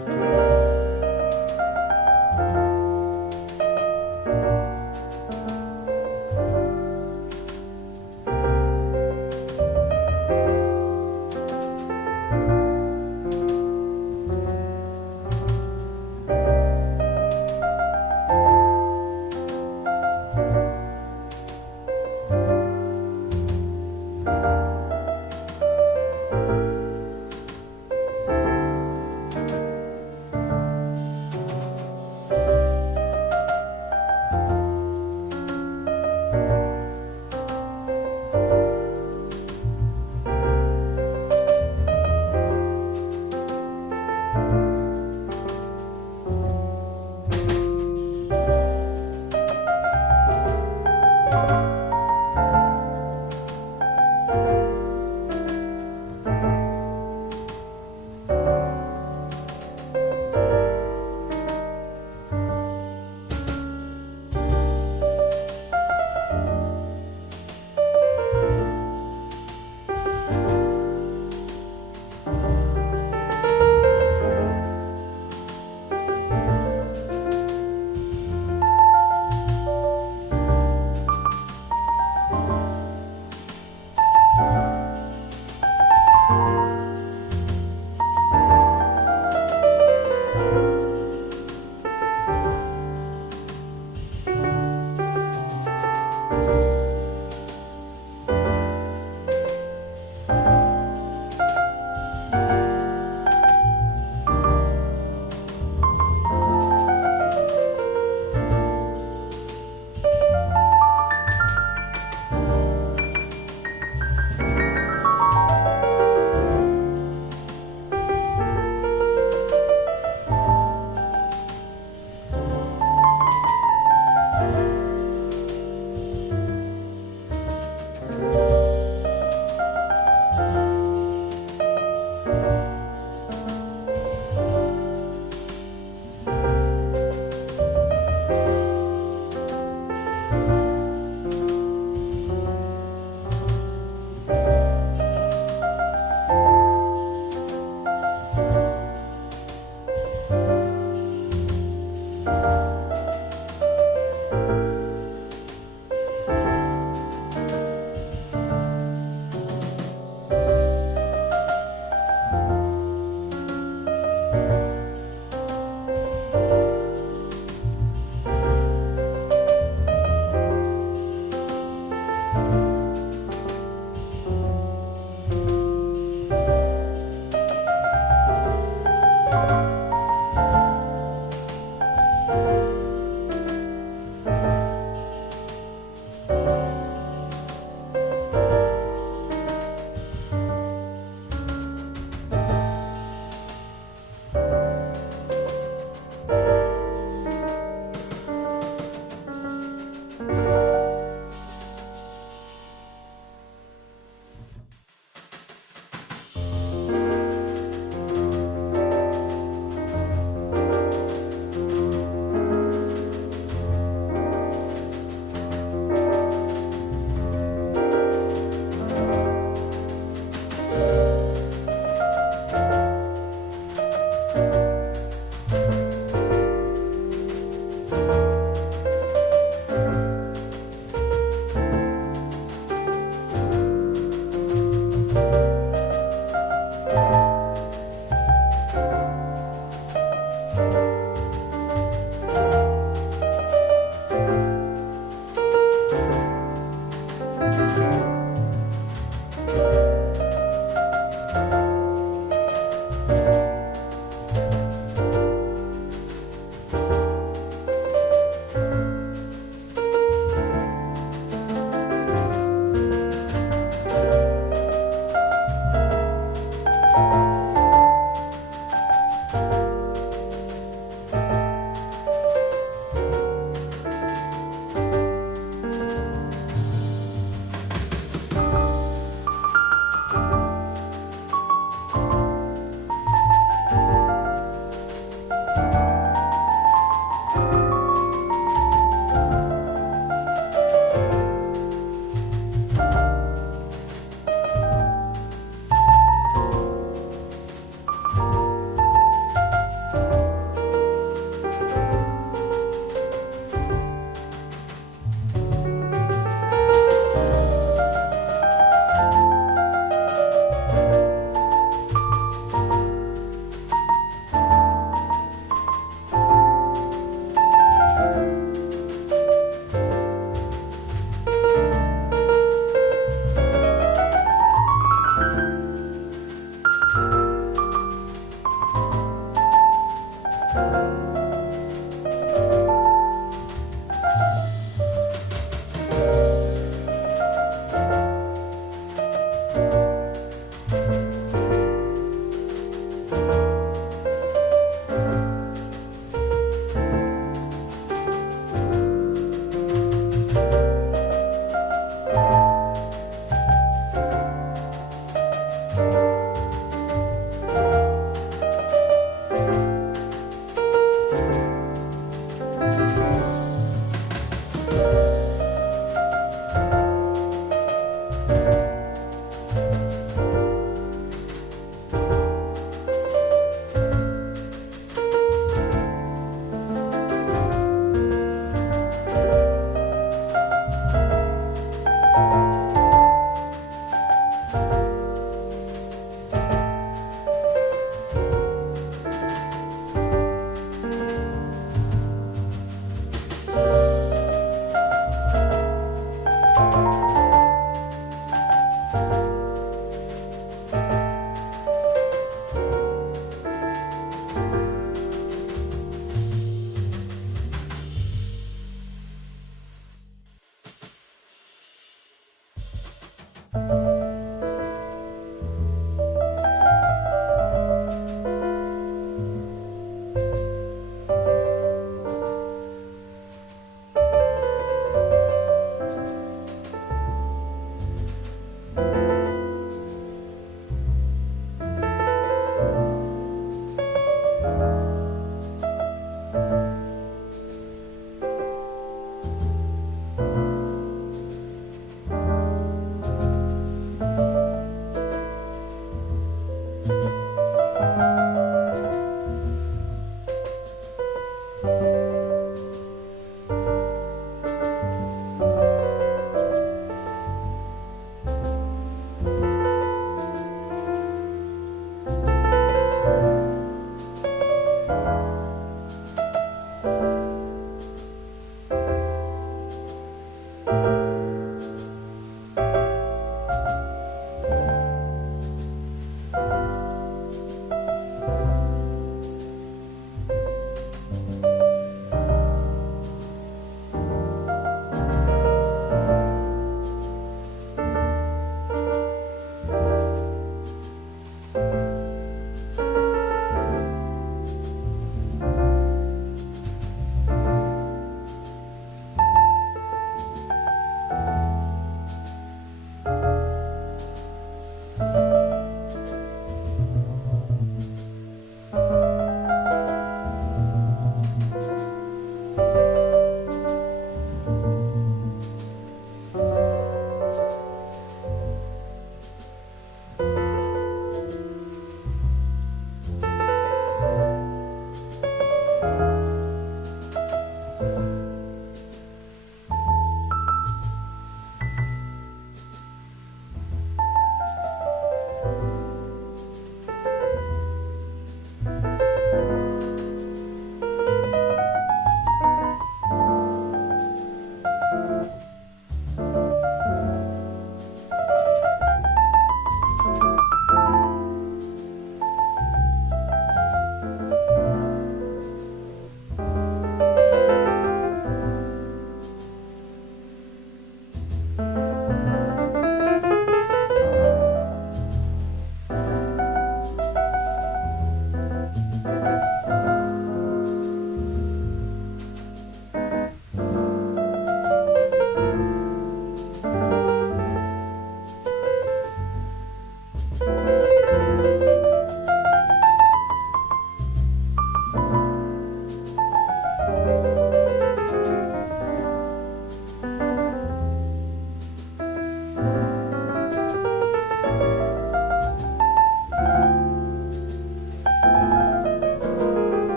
you.